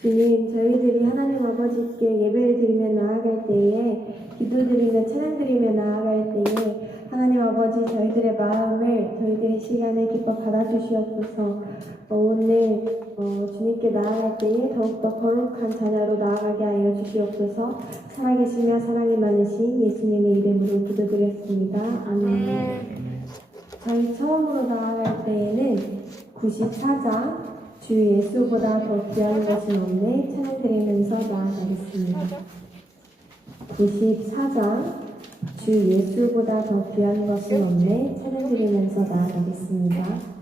주님, 저희들이 하나님 아버지께 예배를 드리며 나아갈 때에, 기도드리며 찬양드리며 나아갈 때에 하나님 아버지 저희들의 마음을, 저희들의 시간을 기뻐 받아주시옵소서. 오늘 주님께 나아갈 때에 더욱더 거룩한 자녀로 나아가게 하여 주시옵소서. 살아계시며 사랑이 많으신 예수님의 이름으로 기도드렸습니다. 아멘. 저희 처음으로 나아갈 때에는 94장 주 예수보다 더 귀한 것은 없네 찬양드리면서 나아가겠습니다. 94장 주 예수보다 더 귀한 것은 없네 찬양드리면서 나아가겠습니다.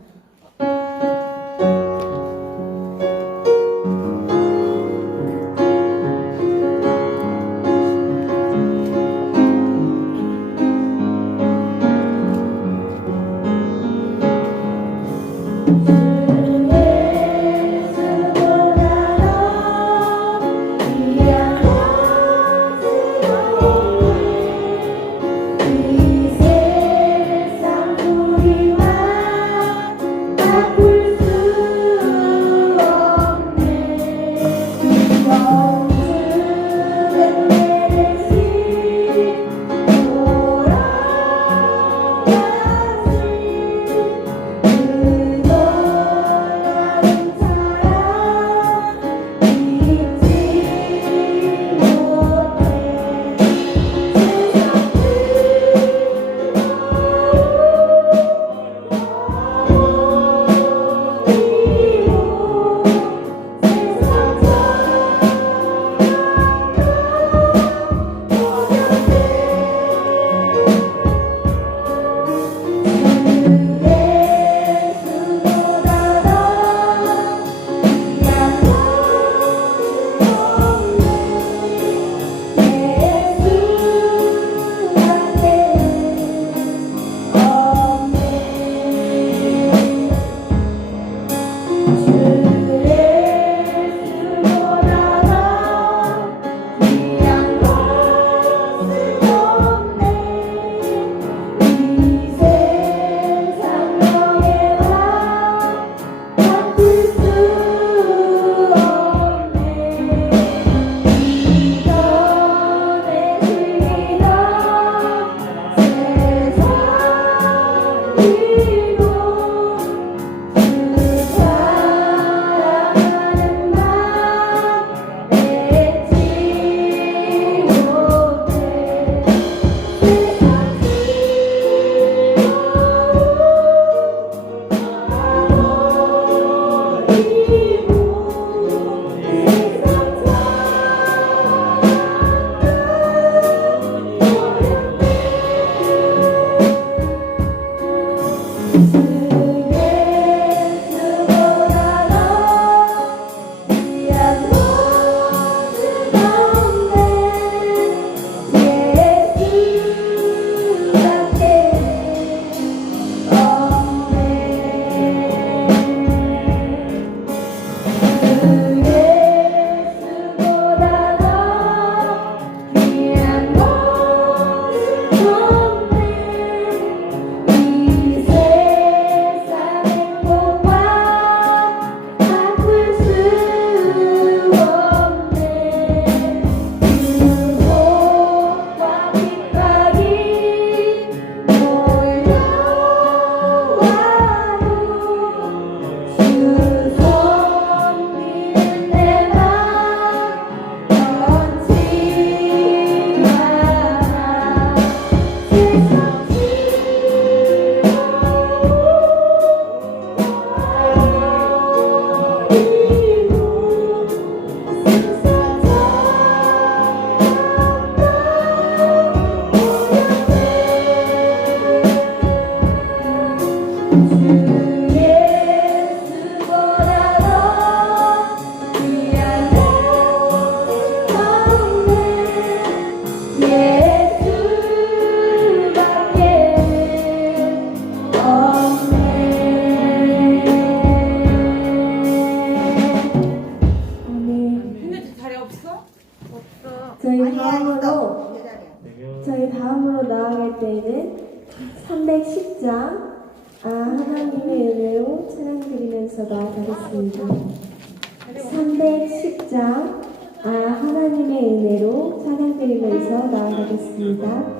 저희 다음으로 나아갈 때에는 310장 하나님의 은혜로 찬양드리면서 나아가겠습니다. 310장 63장 하나님의 은혜로 찬양드리면서 나아가겠습니다.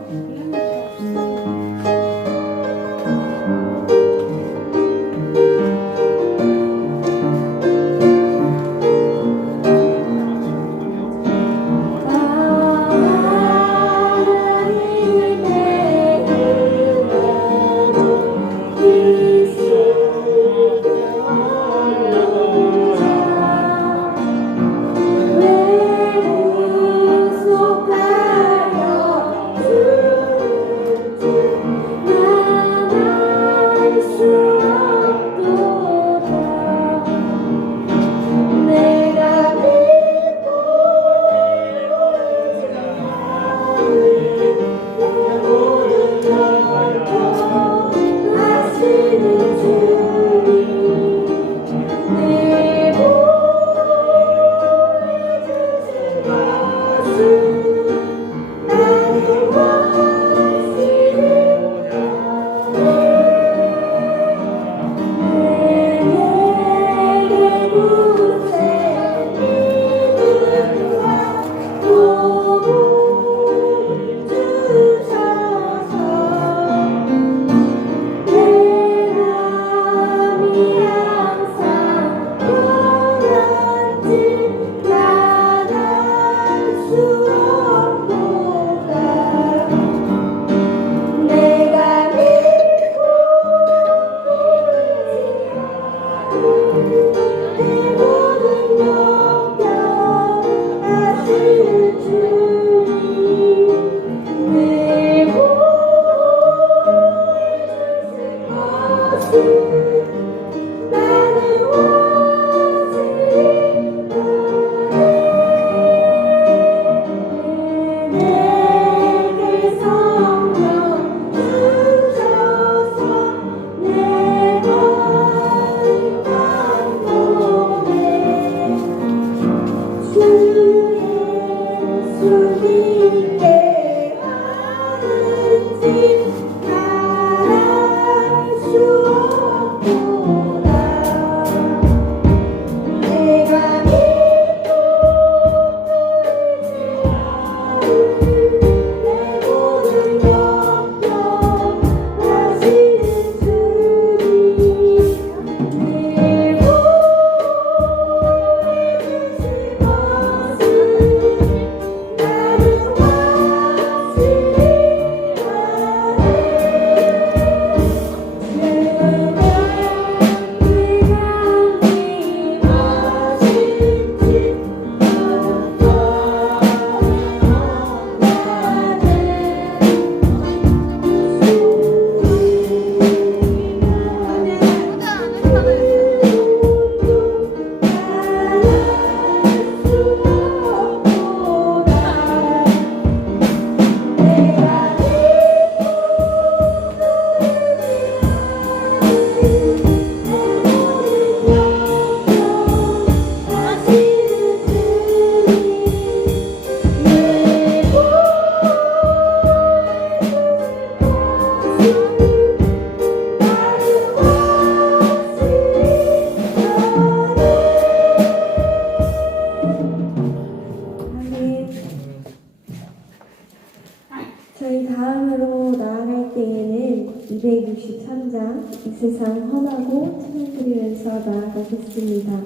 저희 다음으로 나아갈 때에는 263장 이 세상 험하고 찬양드리면서 나아가겠습니다.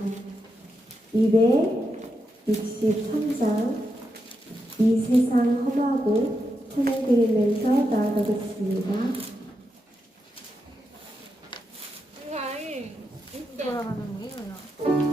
263장 이 세상 험하고 찬양드리면서 나아가겠습니다. 돌아가는 거예요? 그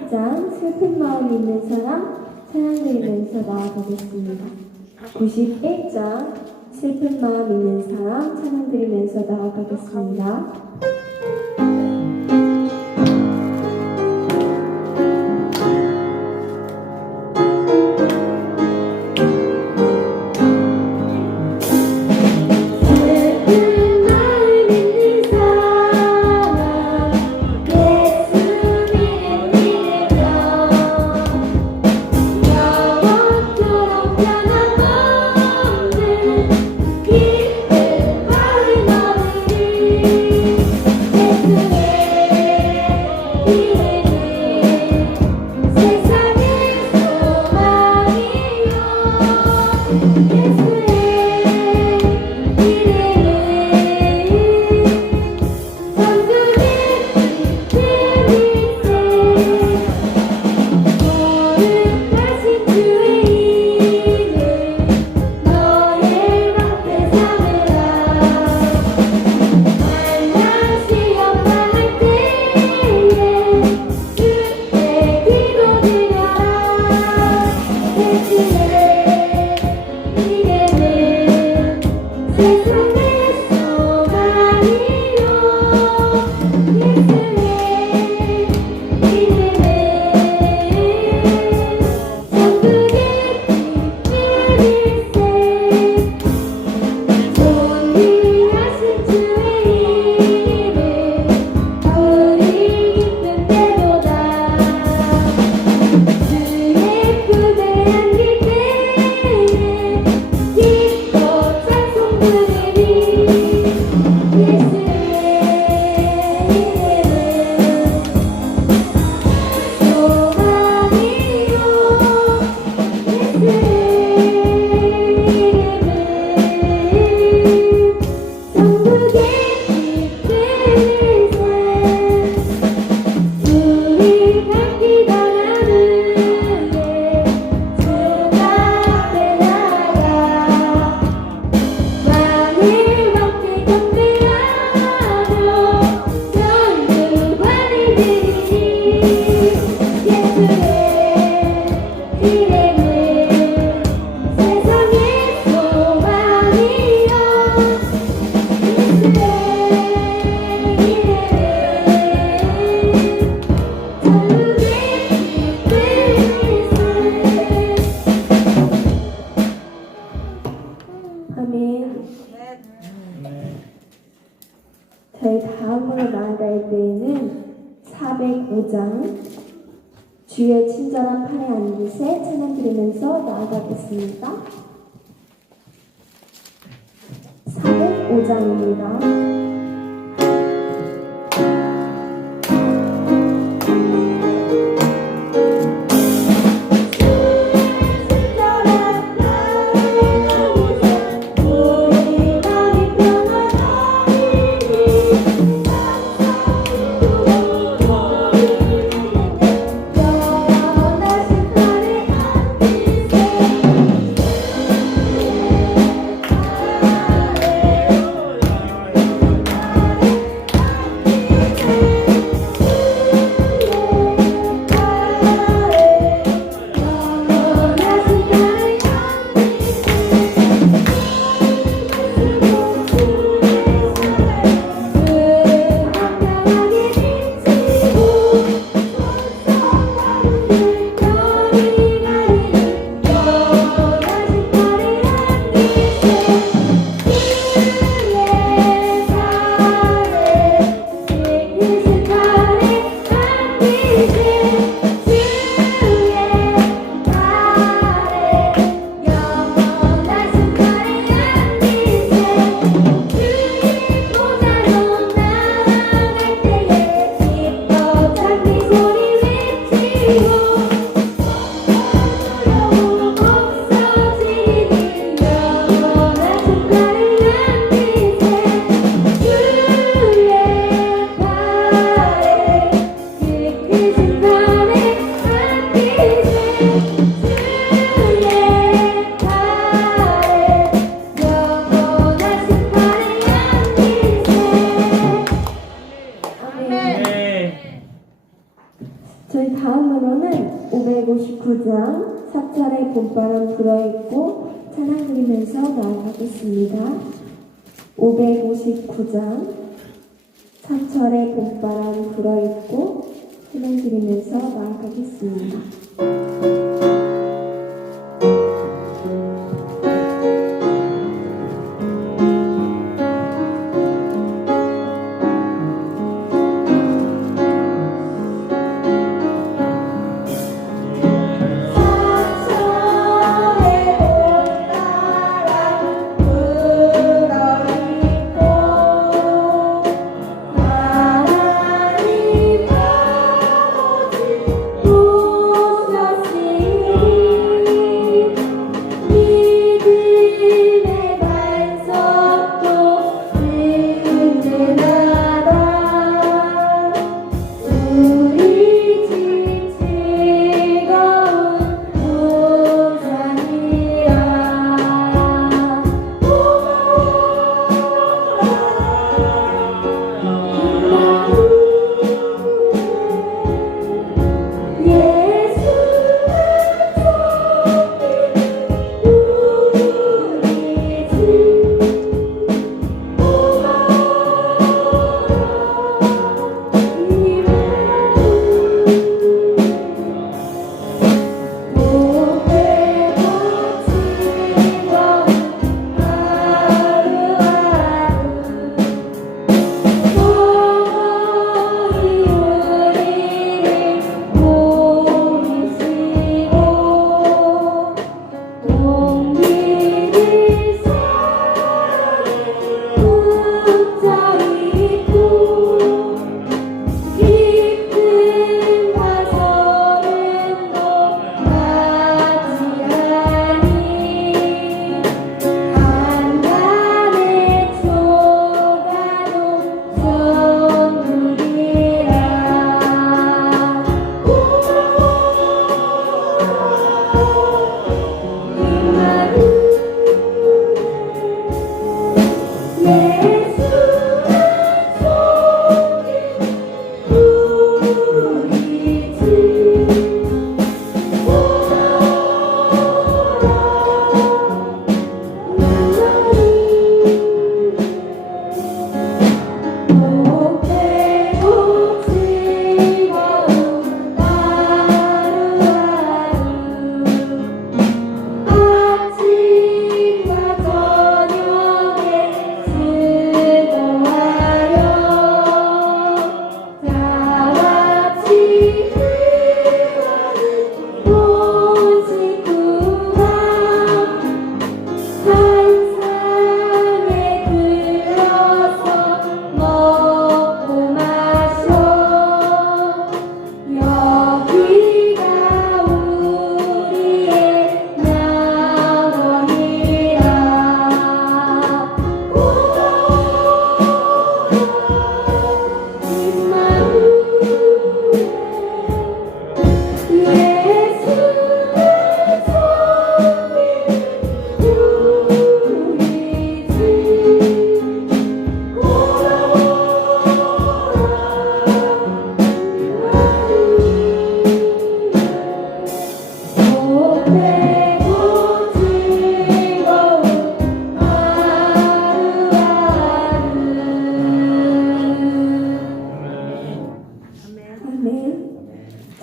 91장 슬픈 마음 있는 사람 찬양 드리면서 나아가겠습니다. 91장 슬픈 마음 있는 사람 찬양 드리면서 나아가겠습니다. 저희 다음으로 나아갈 때에는 405장 주의 친절한 팔에 앉으세 찬양 드리면서 나아가겠습니다. 405장입니다. 저희 다음으로 다음으로는 559장 사찰의 봄바람 불어있고 찬양 드리면서 나아가겠습니다. 559장 사철의 봄바람 불어있고 찬양 드리면서 나아가겠습니다.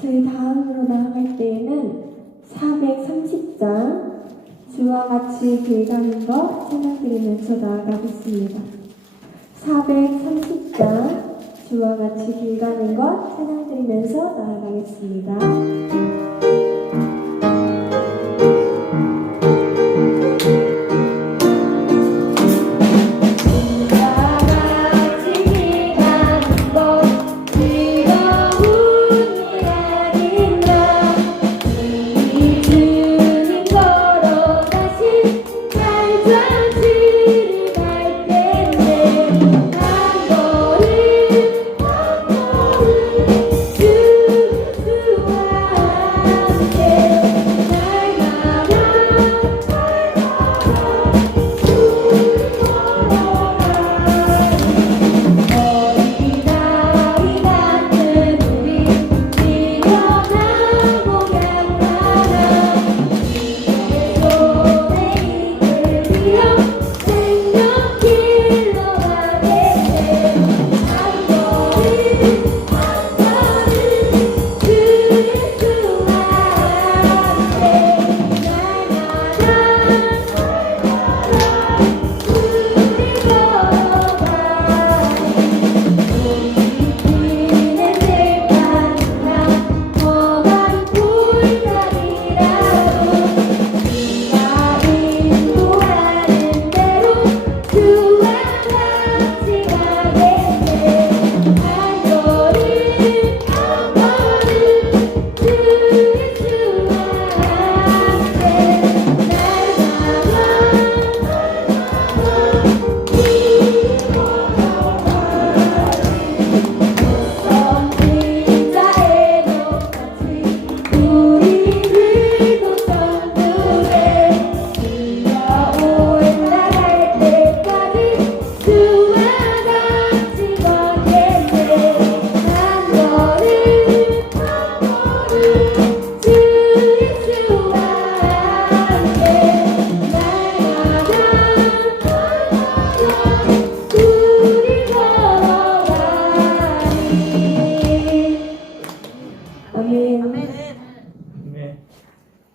저희 다음으로 나아갈 때에는 430장 주와 같이 길가는 것 찬양 드리면서 나아가겠습니다. 430장 주와 같이 길가는 것 찬양 드리면서 나아가겠습니다.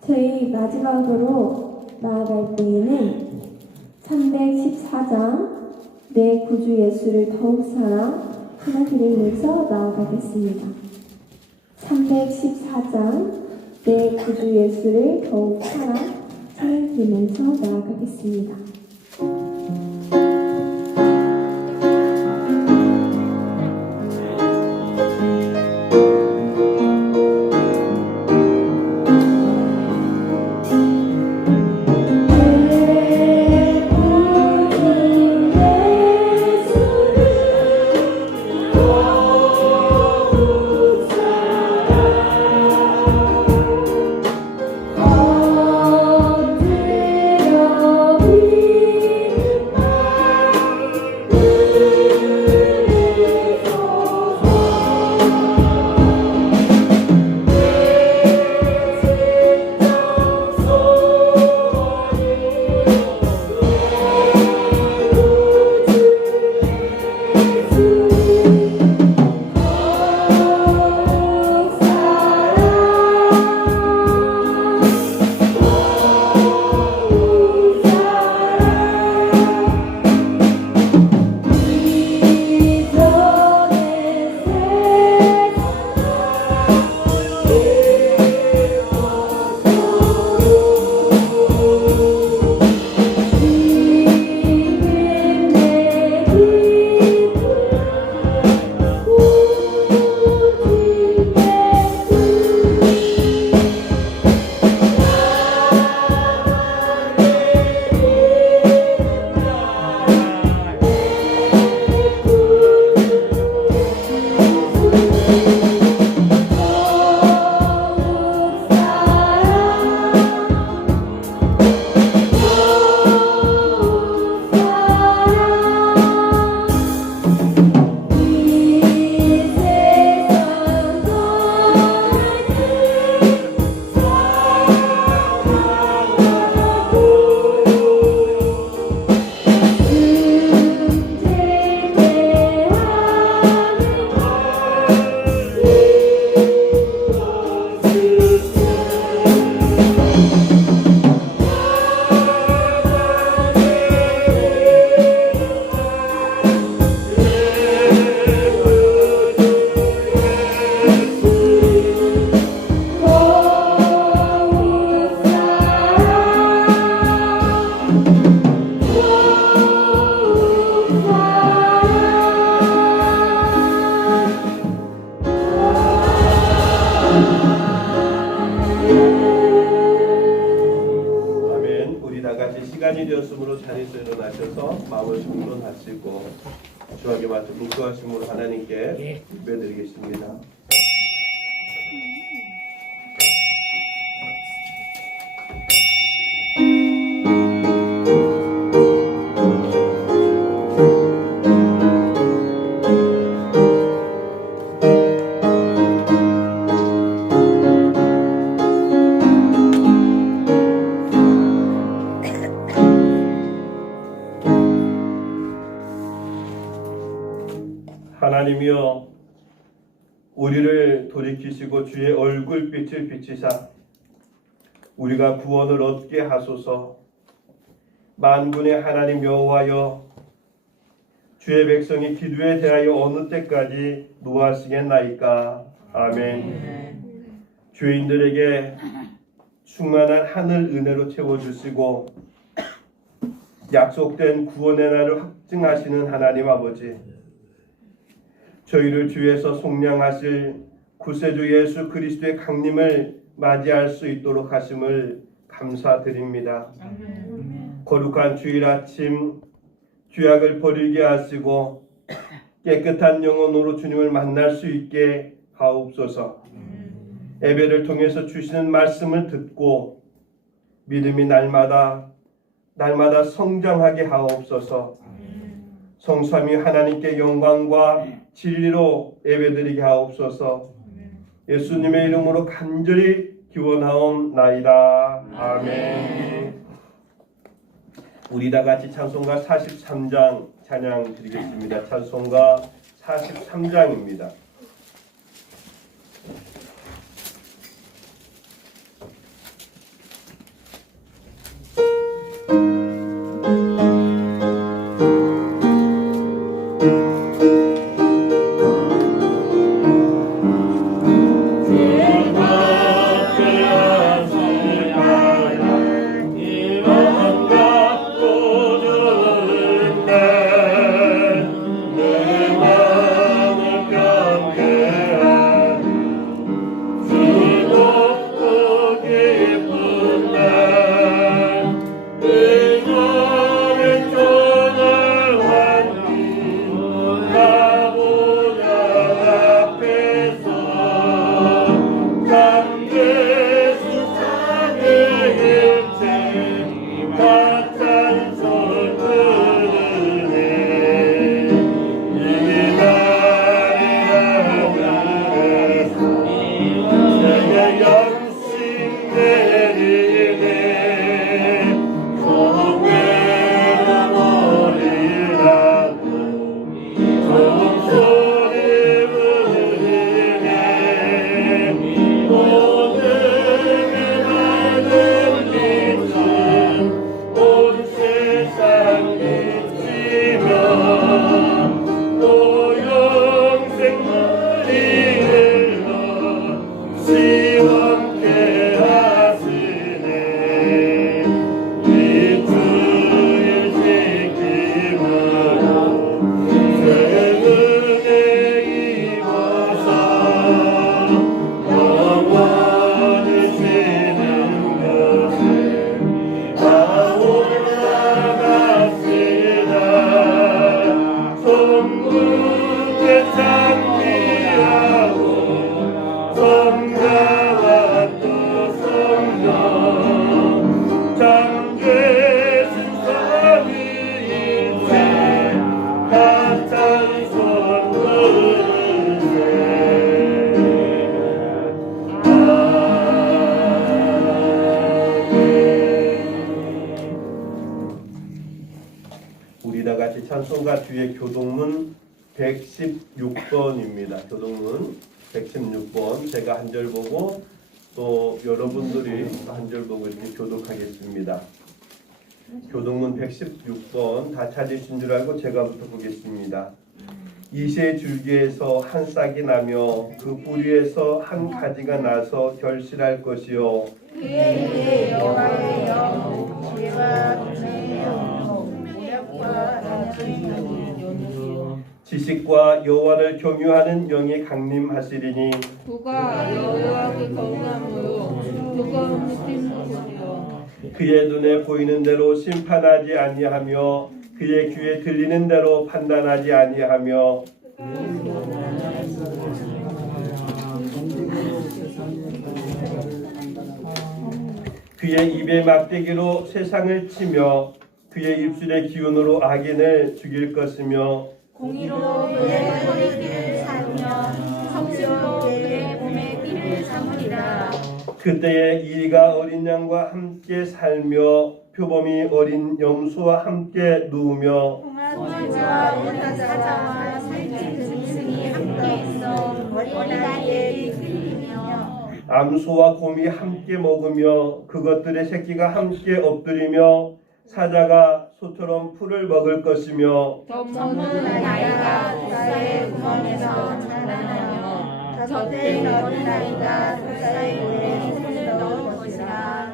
저희 마지막으로 나아갈 때에는 314장 내 구주 예수를 더욱 사랑 하나 드리면서 나아가겠습니다. 314장 내 구주 예수를 더욱 사랑 하나 드리면서 나아가겠습니다. 시간이 되었으므로 자리에서 일어나셔서 마음을 정돈하시고 주하게 맞춰 묵도하심으로 하나님께 예배드리겠습니다. 하나님이여, 우리를 돌이키시고 주의 얼굴빛을 비치사 우리가 구원을 얻게 하소서. 만군의 하나님 여호와여, 주의 백성이 기도에 대하여 어느 때까지 노하시겠나이까. 아멘. 죄인들에게 충만한 하늘 은혜로 채워주시고 약속된 구원의 날을 확증하시는 하나님 아버지, 저희를 주에서 속량하실 구세주 예수 그리스도의 강림을 맞이할 수 있도록 하심을 감사드립니다. 거룩한 주일 아침 죄악을 버리게 하시고 깨끗한 영혼으로 주님을 만날 수 있게 하옵소서. 예배를 통해서 주시는 말씀을 듣고 믿음이 날마다 성장하게 하옵소서. 성삼위 하나님께 영광과 진리로 예배드리게 하옵소서. 예수님의 이름으로 간절히 기원하옵나이다. 아멘. 우리 다 같이 찬송가 43장 찬양 드리겠습니다. 찬송가 43장입니다. 찬송가 뒤에 교동문 116번입니다. 교동문 116번. 제가 한 절 보고 또 여러분들이 한 절 보고 이렇게 교독하겠습니다. 교동문 116번 다 찾으신 줄 알고 제가부터 보겠습니다. 이세 줄기에서 한 싹이 나며 그 뿌리에서 한 가지가 나서 결실할 것이요 그의 여호와의 영 지혜와 구주의 영 무력과 나중의 영이요 지식과 여호와를 경유하는 영이 강림하시리니 그가 여호와께 거룩함으로 그가 느끼는 것이요 그의 눈에 보이는 대로 심판하지 아니하며 그의 귀에 들리는 대로 판단하지 아니하며 그의 입의 막대기로 세상을 치며 그의 입술의 기운으로 악인을 죽일 것이며 공의로 그의 허리띠를 삼며 성실로 그의 몸에 띠를 삼으리라. 그때에 이가 어린 양과 함께 살며 표범이 어린 염소와 함께 누우며 홍아지와 온갖 사자와 살찐 짐승이 함께 있어 어린아이에 들리며 암소와 곰이 함께 먹으며 그것들의 새끼가 함께 엎드리며 사자가 소처럼 풀을 먹을 것이며 젊은 아이가 독사의 구멍에서 자라나며 젖된 어린아이가 독사의 물에 손을 넣을 것이라.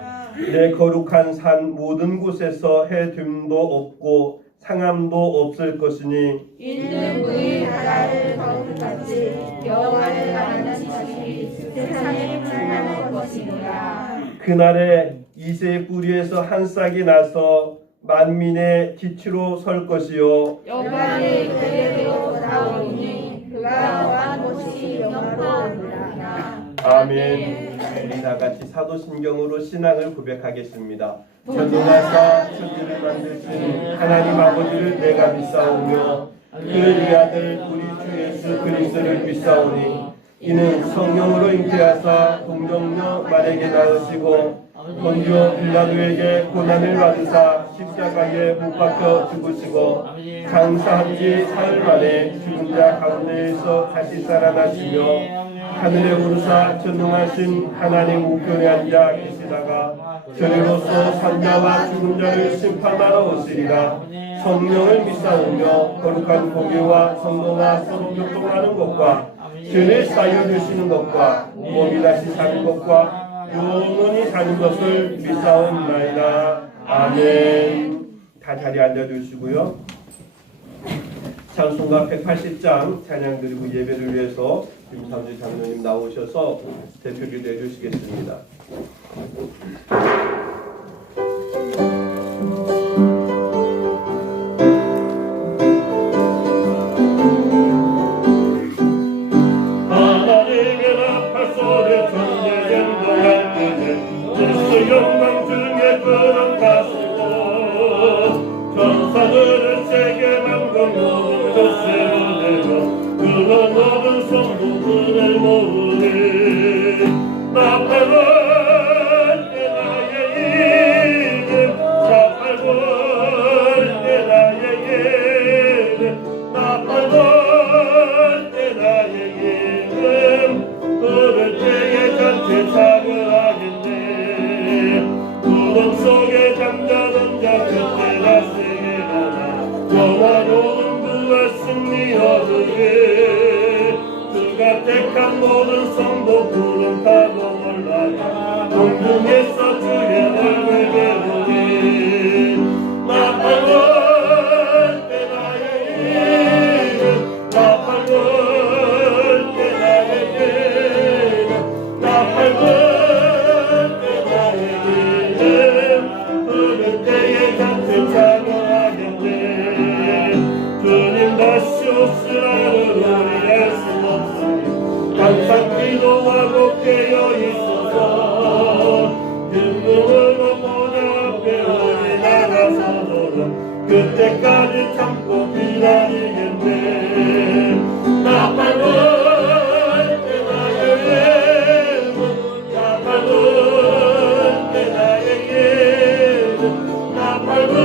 내 거룩한 산 모든 곳에서 해됨도 없고 상함도 없을 것이니 이는 그의 나라를 거룩같이 여호와를 아는 지식이 세상에 충만할 것이니라. 그날에 이새의 뿌리에서 한 싹이 나서 만민의 기치로 설 것이요 여호와의 그에게로 돌아오니 그가 거한 곳이 영광이라. 아멘. 우리 다 같이 사도신경으로 신앙을 고백하겠습니다. 전능하사 천지를 만드신 하나님 아버지를 내가 믿사오며 그의 아들 우리 주 예수 그리스도를 믿사오니 이는 성령으로 잉태하사 동정녀 마리아에게 낳으시고 본디오 빌라도에게 고난을 받으사 십자가에 못 박혀 죽으시고 장사한 지 사흘 만에 죽은 자 가운데에서 다시 살아나시며 하늘에 오르사 전능하신 하나님 우편에 앉아 계시다가 저리로서 산자와 죽은 자를 심판하러 오시리라. 성령을 믿사오며 거룩한 공예와 성도가 서로 교통하는 것과 죄를 사여 주시는 것과 몸이 다시 사는 것과 영원히 사는 것을 믿사옵나이다. 아멘. 다 자리에 앉아주시고요. 찬송가 180장 찬양 드리고 예배를 위해서 김삼주 장로님 나오셔서 대표기도 해주시겠습니다. 하나님의 나팔 소리 전쟁 행동할 때에 예수 영광 중에 걸어가시고 전사들을 세계 만국 모든 곳에 보내며 그런 모든 성도들을 모으네. 나팔 불 때 나의 이름 나팔 불 때 나의 이름 나팔 불 때 나의 이름 부를 때에 전체 사그하겠네. 구름 속에 잠자던 자 그때 다스게 나나 영화로운 그가 승리 얻으게 그가 택한 모든 성도 구름 타고 올라가 공중에서 주의 얼굴 배우니. 나팔 불 때 나의 이름 나팔 불 때 나의 이름 나팔 불 때 나의 이름 부를 때에 같은 자고하겠네. 주님 다시 오시라를 우리의 수 없으니 항상 기도하고 깨어 있어서 등등으로 모자 앞에 우리 나가서도록 그때까지 참고 기다리겠네. 나팔 불 때 나의 이름 나팔 불 때 나의 이름 나팔 불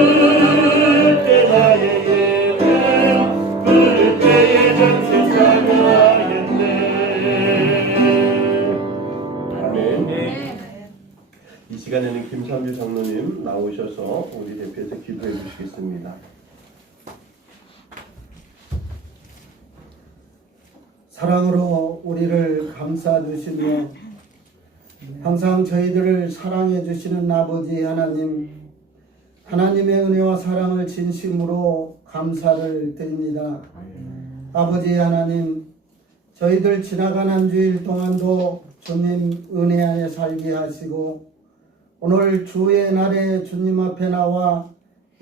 때 나의 이름 이 시간에는 김삼주 장로님 나오셔서 우리 대표해서 기도해 주시겠습니다. 사랑으로 우리를 감싸 주시며 항상 저희들을 사랑해 주시는 아버지 하나님, 하나님의 은혜와 사랑을 진심으로 감사를 드립니다. 아버지 하나님, 저희들 지나간 한 주일 동안도 주님 은혜 안에 살게 하시고 오늘 주의 날에 주님 앞에 나와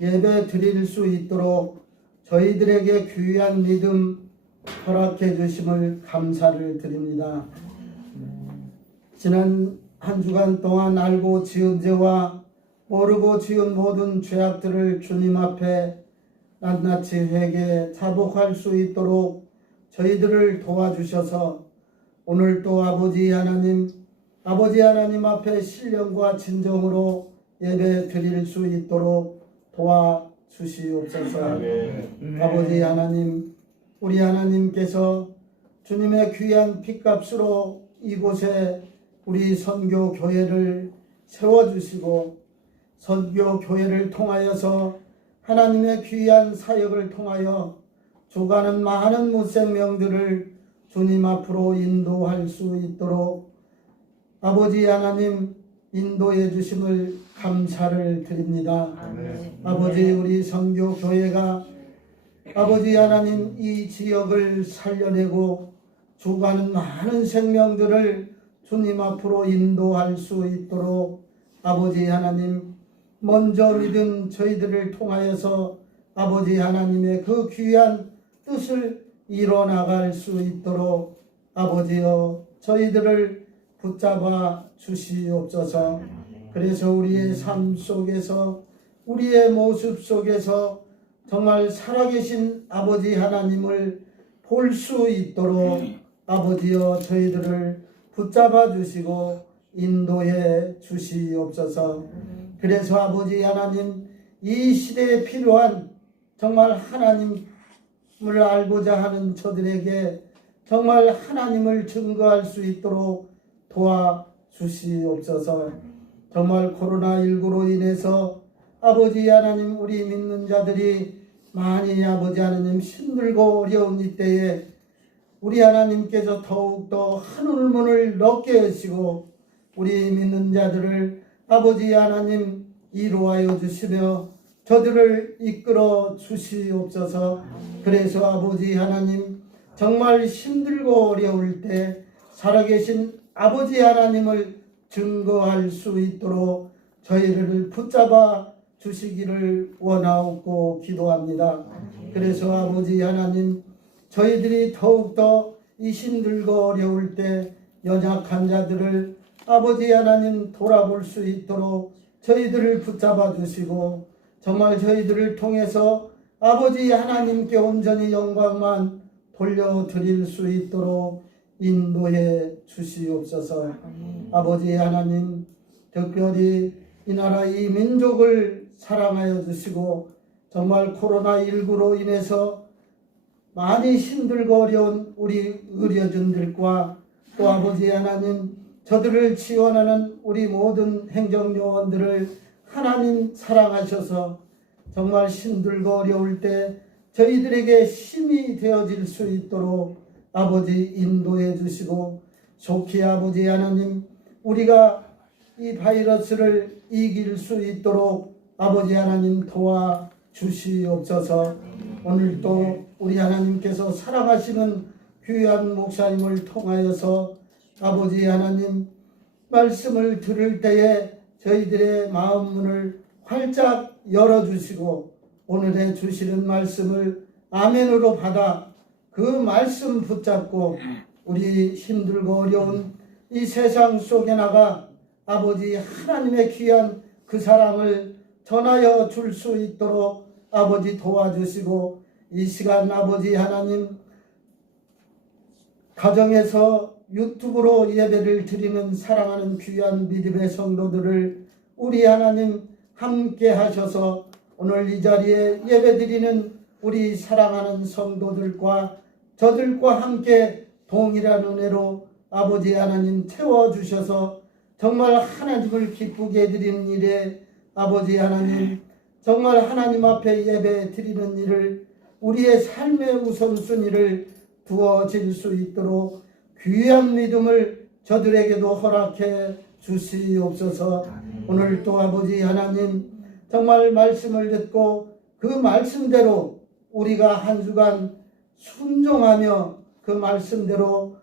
예배 드릴 수 있도록 저희들에게 귀한 믿음 허락해 주심을 감사를 드립니다. 지난 한 주간 동안 알고 지은 죄와 모르고 지은 모든 죄악들을 주님 앞에 낱낱이 회개 자복할 수 있도록 저희들을 도와주셔서 오늘 또 아버지 하나님 앞에 신령과 진정으로 예배 드릴 수 있도록 도와주시옵소서. 아버지 하나님, 우리 하나님께서 주님의 귀한 핏값으로 이곳에 우리 선교교회를 세워주시고 선교교회를 통하여서 하나님의 귀한 사역을 통하여 주가는 많은 무생명들을 주님 앞으로 인도할 수 있도록 아버지 하나님 인도해 주심을 감사를 드립니다. 아버지 우리 선교교회가 아버지 하나님 이 지역을 살려내고 주가는 많은 생명들을 주님 앞으로 인도할 수 있도록 아버지 하나님 먼저 믿은 저희들을 통하여서 아버지 하나님의 그 귀한 뜻을 이뤄나갈 수 있도록 아버지여 저희들을 붙잡아 주시옵소서. 그래서 우리의 삶 속에서 우리의 모습 속에서 정말 살아계신 아버지 하나님을 볼 수 있도록 아버지여 저희들을 붙잡아 주시고 인도해 주시옵소서. 그래서 아버지 하나님 이 시대에 필요한 정말 하나님을 알고자 하는 저들에게 정말 하나님을 증거할 수 있도록 도와주시옵소서. 정말 코로나19로 인해서 아버지 하나님 우리 믿는 자들이 많이 아버지 하나님 힘들고 어려운 이때에 우리 하나님께서 더욱더 하늘 문을 넓게 하시고 우리 믿는 자들을 아버지 하나님 이루하여 주시며 저들을 이끌어 주시옵소서. 그래서 아버지 하나님 정말 힘들고 어려울 때 살아계신 아버지 하나님을 증거할 수 있도록 저희를 붙잡아 주시기를 원하옵고 기도합니다. 그래서 아버지 하나님 저희들이 더욱더 이 힘들고 어려울 때 연약한 자들을 아버지 하나님 돌아볼 수 있도록 저희들을 붙잡아 주시고 정말 저희들을 통해서 아버지 하나님께 온전히 영광만 돌려드릴 수 있도록 인도해 주시옵소서. 아버지 하나님 특별히 이 나라 이 민족을 사랑하여 주시고 정말 코로나19로 인해서 많이 힘들고 어려운 우리 의료진들과 또 아버지 하나님 저들을 지원하는 우리 모든 행정요원들을 하나님 사랑하셔서 정말 힘들고 어려울 때 저희들에게 힘이 되어질 수 있도록 아버지 인도해 주시고 속히 아버지 하나님 우리가 이 바이러스를 이길 수 있도록 아버지 하나님 도와주시옵소서. 오늘도 우리 하나님께서 사랑하시는 귀한 목사님을 통하여서 아버지 하나님 말씀을 들을 때에 저희들의 마음 문을 활짝 열어주시고 오늘의 주시는 말씀을 아멘으로 받아 그 말씀 붙잡고 우리 힘들고 어려운 이 세상 속에 나가 아버지 하나님의 귀한 그 사랑을 전하여 줄 수 있도록 아버지 도와주시고 이 시간 아버지 하나님 가정에서 유튜브로 예배를 드리는 사랑하는 귀한 믿음의 성도들을 우리 하나님 함께 하셔서 오늘 이 자리에 예배 드리는 우리 사랑하는 성도들과 저들과 함께 동일한 은혜로 아버지 하나님 채워주셔서 정말 하나님을 기쁘게 해드리는 일에 아버지 하나님 정말 하나님 앞에 예배 드리는 일을 우리의 삶의 우선순위를 두어질 수 있도록 귀한 믿음을 저들에게도 허락해 주시옵소서. 오늘 또 아버지 하나님 정말 말씀을 듣고 그 말씀대로 우리가 한 주간 순종하며 그 말씀대로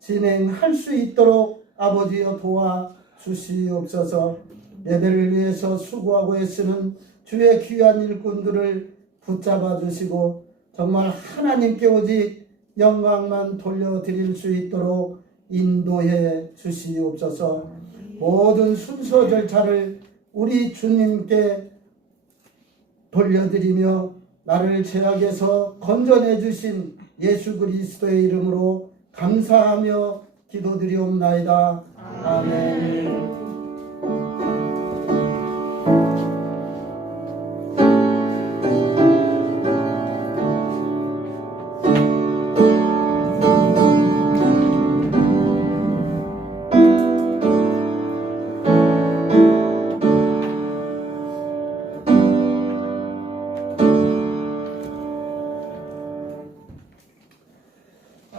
진행할 수 있도록 아버지여 도와 주시옵소서. 예배를 위해서 수고하고 애쓰는 주의 귀한 일꾼들을 붙잡아 주시고 정말 하나님께 오직 영광만 돌려드릴 수 있도록 인도해 주시옵소서. 모든 순서 절차를 우리 주님께 돌려드리며 나를 죄악에서 건져내 주신 예수 그리스도의 이름으로 감사하며 기도드리옵나이다. 아멘.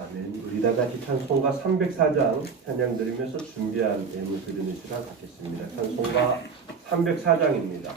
아멘. 우리 다 같이 찬송가 304장 찬양 드리면서 준비한 예물 드리는 시간 갖겠습니다. 찬송가 304장입니다.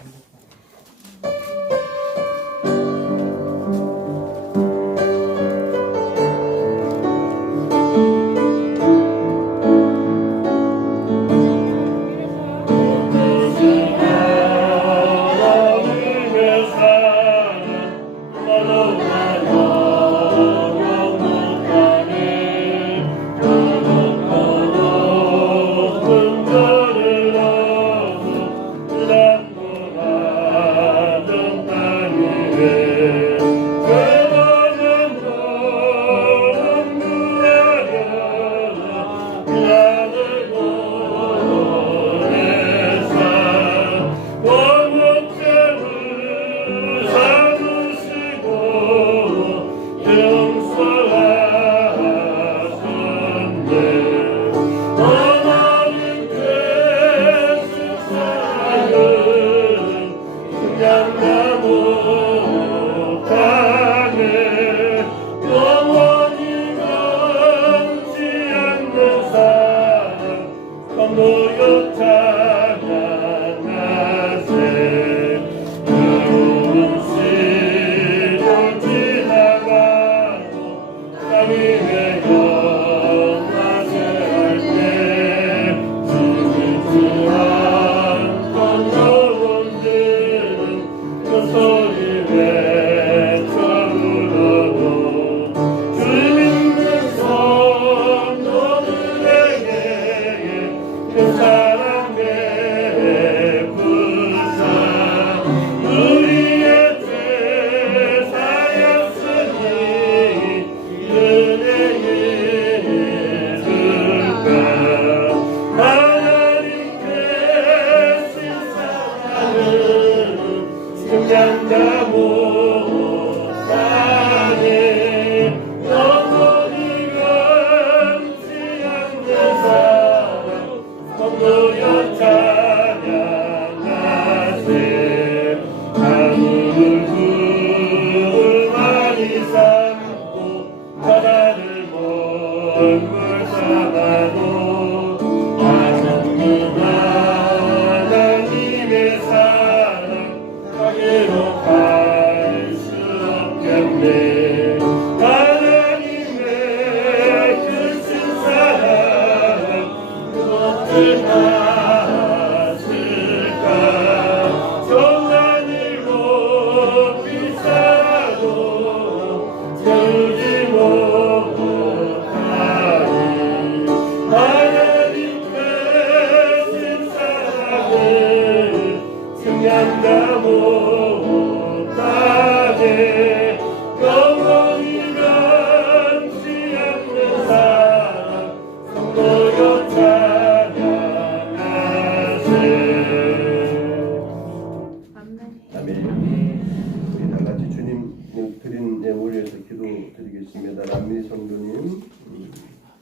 남미 성도님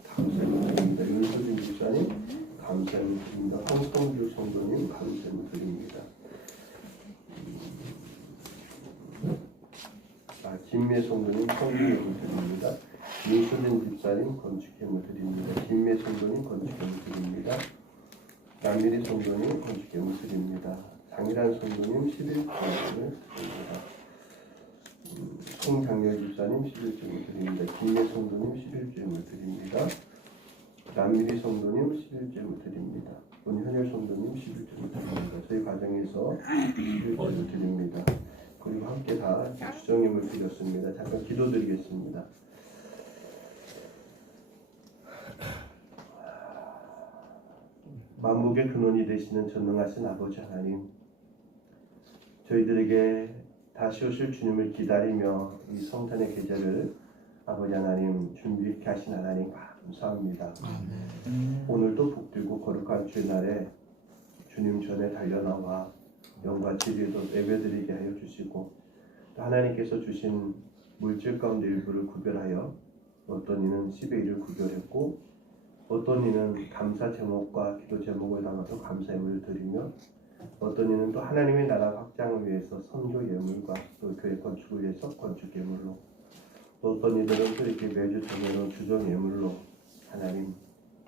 감사드립니다. 윤서진 목사님 감사합니다. 드립니다. 황성규 성도님 바로 제물 드립니다. 김매 성도님 성규 예물 드립니다. 윤수진 집사님 건축 예물 드립니다. 김매 성도님 건축 예물 드립니다. 남미리 성도님 건축 예물 드립니다. 장일환 성도님 11제물 드립니다. 송장렬 집사님 11제물 드립니다. 김매 성도님 11제물 드립니다. 남미리 성도님 11제물 드립니다. 문현열 성도님 11제물 드립니다. 저희 가정에서 11제물 드립니다. 그리고 함께 다 주정임을 드렸습니다. 잠깐 기도드리겠습니다. 만국의 근원이 되시는 전능하신 아버지 하나님, 저희들에게 다시 오실 주님을 기다리며 이 성탄의 계절을 아버지 하나님 준비케 하신 하나님 감사합니다. 오늘도 복들고 거룩한 주의 날에 주님 전에 달려나와 영과 진리로 예배드리게 하여 주시고, 또 하나님께서 주신 물질 가운데 일부를 구별하여 어떤 이는 10의 1을 구별했고, 어떤 이는 감사 제목과 기도 제목을 담아서 감사 예물을 드리며, 어떤 이는 또 하나님의 나라 확장을 위해서 선교 예물과 또 교회 건축을 위해서 건축 예물로, 또 어떤 이들은 또 이렇게 매주 정해놓은 주정 예물로 하나님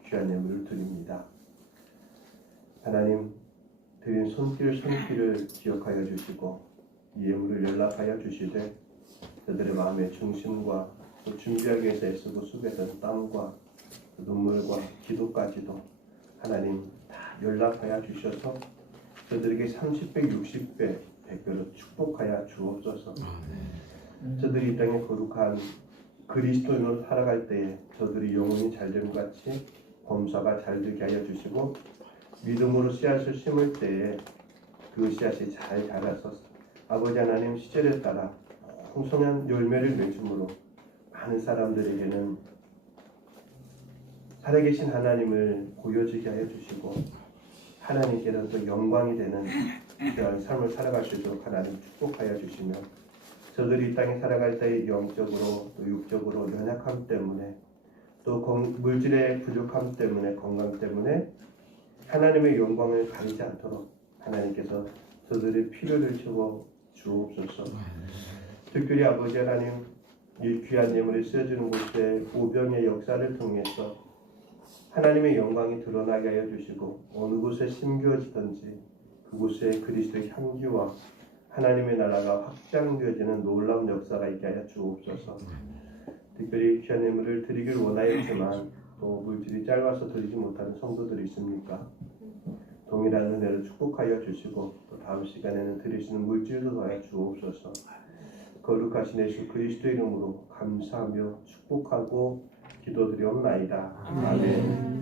귀한 예물을 드립니다. 하나님 드린 손길을 기억하여 주시고 이 예물을 연락하여 주시되, 그들의 마음의 중심과 또 준비하기 위해서 애쓰고 수고했던 땀과 눈물과 기도까지도 하나님 다 연락하여 주셔서 저들에게 30배, 60배, 100배로 축복하여 주옵소서. 저들이 이 땅에 거룩한 그리스도인으로 살아갈 때에 저들이 영혼이 잘됨 같이 범사가 잘되게 하여 주시고, 믿음으로 씨앗을 심을 때에 그 씨앗이 잘 자라서 아버지 하나님 시절에 따라 풍성한 열매를 맺음으로 많은 사람들에게는 살아계신 하나님을 보여주게 하여 주시고, 하나님께는 또 영광이 되는 그런 삶을 살아갈 수 있도록 하나님 축복하여 주시며, 저들이 이 땅에 살아갈 때 영적으로 또 육적으로 연약함 때문에 또 물질의 부족함 때문에 건강 때문에 하나님의 영광을 가리지 않도록 하나님께서 저들의 필요를 채워 주옵소서. 특별히 아버지 하나님, 이 귀한 예물이 쓰여지는 곳에 오병의 역사를 통해서 하나님의 영광이 드러나게 하여 주시고, 어느 곳에 심겨지든지 그곳에 그리스도의 향기와 하나님의 나라가 확장되어지는 놀라운 역사가 있게 하여 주옵소서. 특별히 귀한 예물을 드리길 원하였지만 또 물질이 짧아서 드리지 못하는 성도들이 있습니까? 동일한 은혜를 축복하여 주시고, 또 다음 시간에는 드리시는 물질도 더하여 주옵소서. 거룩하신 예수 그리스도의 이름으로 감사하며 축복하고 기도드리옵나이다. 아멘.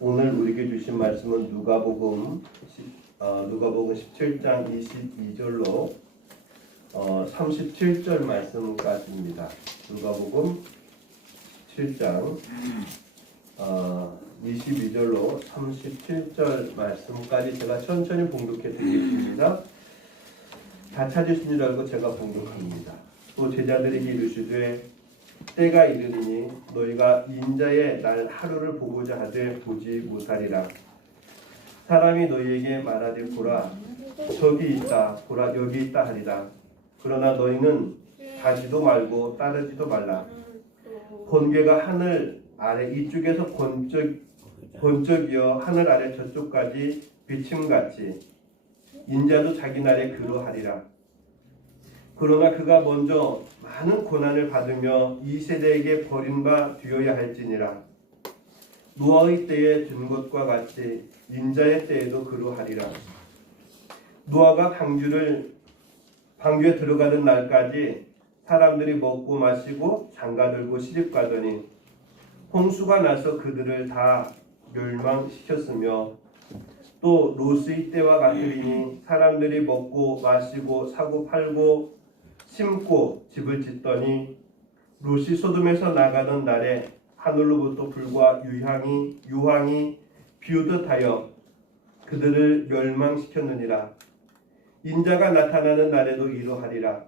오늘 우리에게 주신 말씀은 누가복음 17장 22절로 37절 말씀까지입니다. 누가복음 17장 22절로 37절 말씀까지 제가 천천히 봉독해 드리겠습니다. 다 찾으신 줄 알고 제가 봉독합니다. 또 제자들에게 이르시되 때가 이르리니 너희가 인자의 날 하루를 보고자 하되 보지 못하리라. 사람이 너희에게 말하되 보라 저기 있다, 보라 여기 있다 하리라. 그러나 너희는 가지도 말고 따르지도 말라. 번개가 하늘 아래 이쪽에서 번쩍이어 하늘 아래 저쪽까지 비침같이 인자도 자기 날에 그러하리라. 그러나 그가 먼저 많은 고난을 받으며 이 세대에게 버림바 되어야 할지니라. 노아의 때에 든 것과 같이 인자의 때에도 그러하리라. 노아가 방주에 들어가는 날까지 사람들이 먹고 마시고 장가들고 시집가더니 홍수가 나서 그들을 다 멸망시켰으며, 또 롯의 때와 같으리니 사람들이 먹고 마시고 사고 팔고 심고 집을 짓더니 롯이 소돔에서 나가던 날에 하늘로부터 불과 유황이 비오듯 하여 그들을 멸망시켰느니라. 인자가 나타나는 날에도 이러하리라.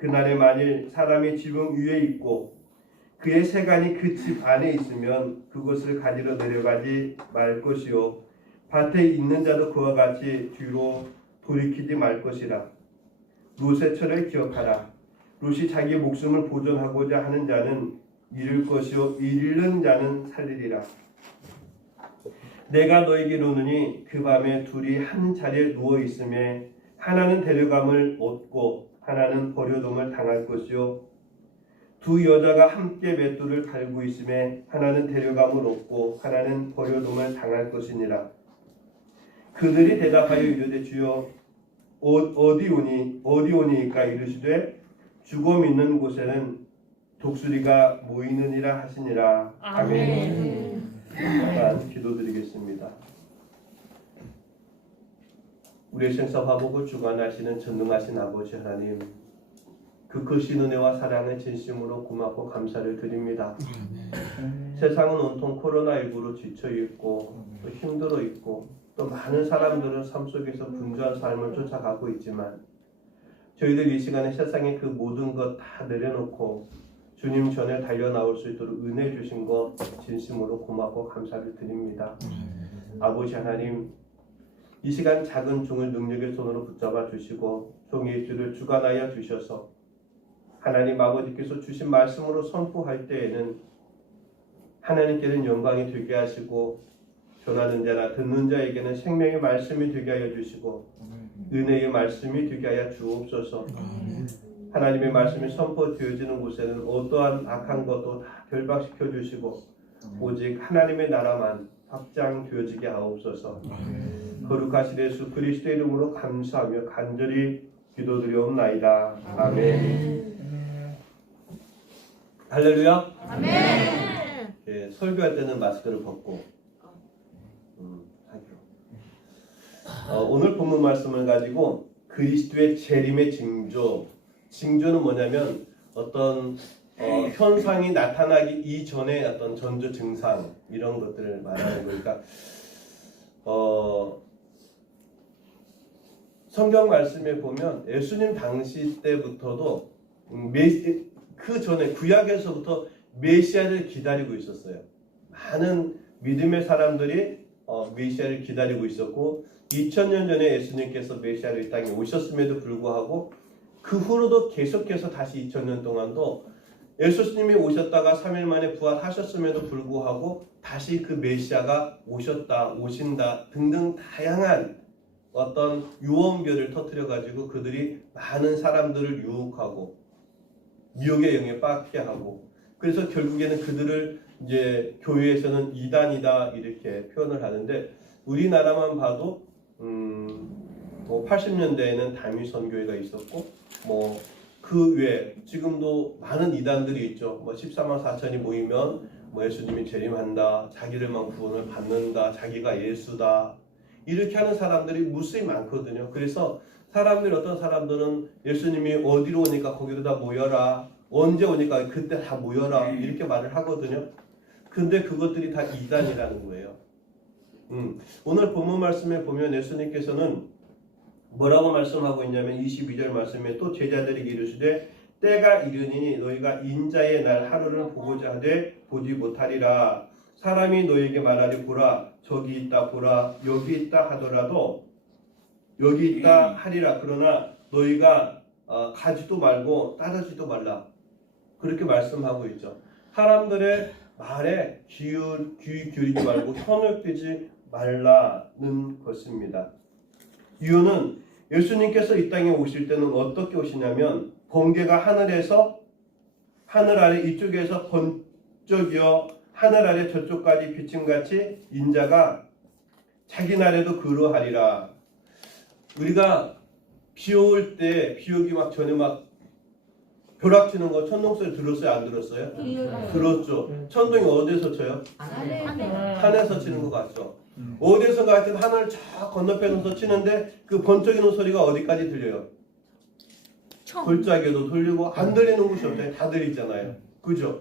그날에 만일 사람이 지붕 위에 있고 그의 세간이 그 집 안에 있으면 그것을 가지러 내려가지 말 것이요 밭에 있는 자도 그와 같이 뒤로 돌이키지 말 것이라. 롯의 철을 기억하라. 롯이 자기 목숨을 보존하고자 하는 자는 잃을 것이요 잃는 자는 살리리라. 내가 너에게 이르노니 그 밤에 둘이 한 자리에 누워 있음에 하나는 데려감을 얻고 하나는 버려둠을 당할 것이요 두 여자가 함께 맷돌을 갈고 있음에 하나는 데려감을 얻고 하나는 버려둠을 당할 것이니라. 그들이 대답하여 이르되 주여 어디 오니이까 이르시되 죽음 있는 곳에는 독수리가 모이느니라 하시니라. 아멘. 잠깐 기도드리겠습니다. 우리의 생사화복을 주관하시는 전능하신 아버지 하나님, 그 크신 은혜와 사랑을 진심으로 고맙고 감사를 드립니다. 세상은 온통 코로나19로 지쳐있고 또 힘들어 있고 또 많은 사람들은 삶 속에서 분주한 삶을 쫓아가고 있지만 저희들 이 시간에 세상의 그 모든 것 다 내려놓고 주님 전에 달려나올 수 있도록 은혜 주신 것 진심으로 고맙고 감사를 드립니다. 아버지 하나님, 이 시간 작은 종을 능력의 손으로 붙잡아 주시고 종의 입술을 주관하여 주셔서 하나님 아버지께서 주신 말씀으로 선포할 때에는 하나님께는 영광이 되게 하시고 전하는 자나 듣는 자에게는 생명의 말씀이 되게 하여 주시고 은혜의 말씀이 되게 하여 주옵소서. 하나님의 말씀이 선포되어지는 곳에는 어떠한 악한 것도 다 결박시켜 주시고 오직 하나님의 나라만 확장되어지게 하옵소서. 거룩하신 예수 그리스도의 이름으로 감사하며 간절히 기도드리옵나이다. 아멘. 할렐루야. 아멘. 예, 설교할 때는 마스크를 벗고 하기로. 오늘 본문 말씀을 가지고 그리스도의 재림의 징조는 뭐냐면 어떤 현상이 나타나기 이전에 어떤 전조 증상 이런 것들을 말하는 거니까 성경 말씀에 보면 예수님 당시 때부터도 그 전에 구약에서부터 메시아를 기다리고 있었어요. 많은 믿음의 사람들이 메시아를 기다리고 있었고 2000년 전에 예수님께서 메시아를 이 땅에 오셨음에도 불구하고 그 후로도 계속해서 다시 2000년 동안도 예수님이 오셨다가 3일 만에 부활하셨음에도 불구하고 다시 그 메시아가 오신다 등등 다양한 어떤 유언별을 터뜨려 가지고 그들이 많은 사람들을 유혹하고 미혹의 영에 빠지게 하고 그래서 결국에는 그들을 이제 교회에서는 이단이다 이렇게 표현을 하는데 우리나라만 봐도 뭐 80년대에는 다미선교회가 있었고 뭐 그 외에 지금도 많은 이단들이 있죠. 뭐 14만 4천이 모이면 뭐 예수님이 재림한다, 자기들만 구원을 받는다, 자기가 예수다 이렇게 하는 사람들이 무수히 많거든요. 그래서 사람들 어떤 사람들은 예수님이 어디로 오니까 거기로 다 모여라, 언제 오니까 그때 다 모여라 이렇게 말을 하거든요. 근데 그것들이 다 이단이라는 거예요. 오늘 본문 말씀에 보면 예수님께서는 뭐라고 말씀하고 있냐면 22절 말씀에 또 제자들에게 이르시되 때가 이르니 너희가 인자의 날 하루를 보고자 하되 보지 못하리라. 사람이 너희에게 말하리 보라 저기 있다 보라 여기 있다 하더라도 여기 있다 하리라. 그러나 너희가 가지도 말고 따르지도 말라. 그렇게 말씀하고 있죠. 사람들의 말에 귀 기울이지 말고 현을 펴지 말라는 것입니다. 이유는 예수님께서 이 땅에 오실 때는 어떻게 오시냐면 번개가 하늘에서 하늘 아래 이쪽에서 번쩍이어 하늘 아래 저쪽까지 비침같이 인자가 자기 날에도 그러하리라. 우리가 비 올 때 비 오기 막 전에 막 벼락치는 거 천둥소리 들었어요? 안 들었어요? 들었죠. 천둥이 어디서 쳐요? 산에서 치는 것 같죠. 어디선가 하여튼 하늘을 쫙 건너편에서 치는데 그 번쩍이는 소리가 어디까지 들려요? 골짜기에도 들리고 안 들리는 곳이 없잖아요. 다 들리잖아요. 그죠?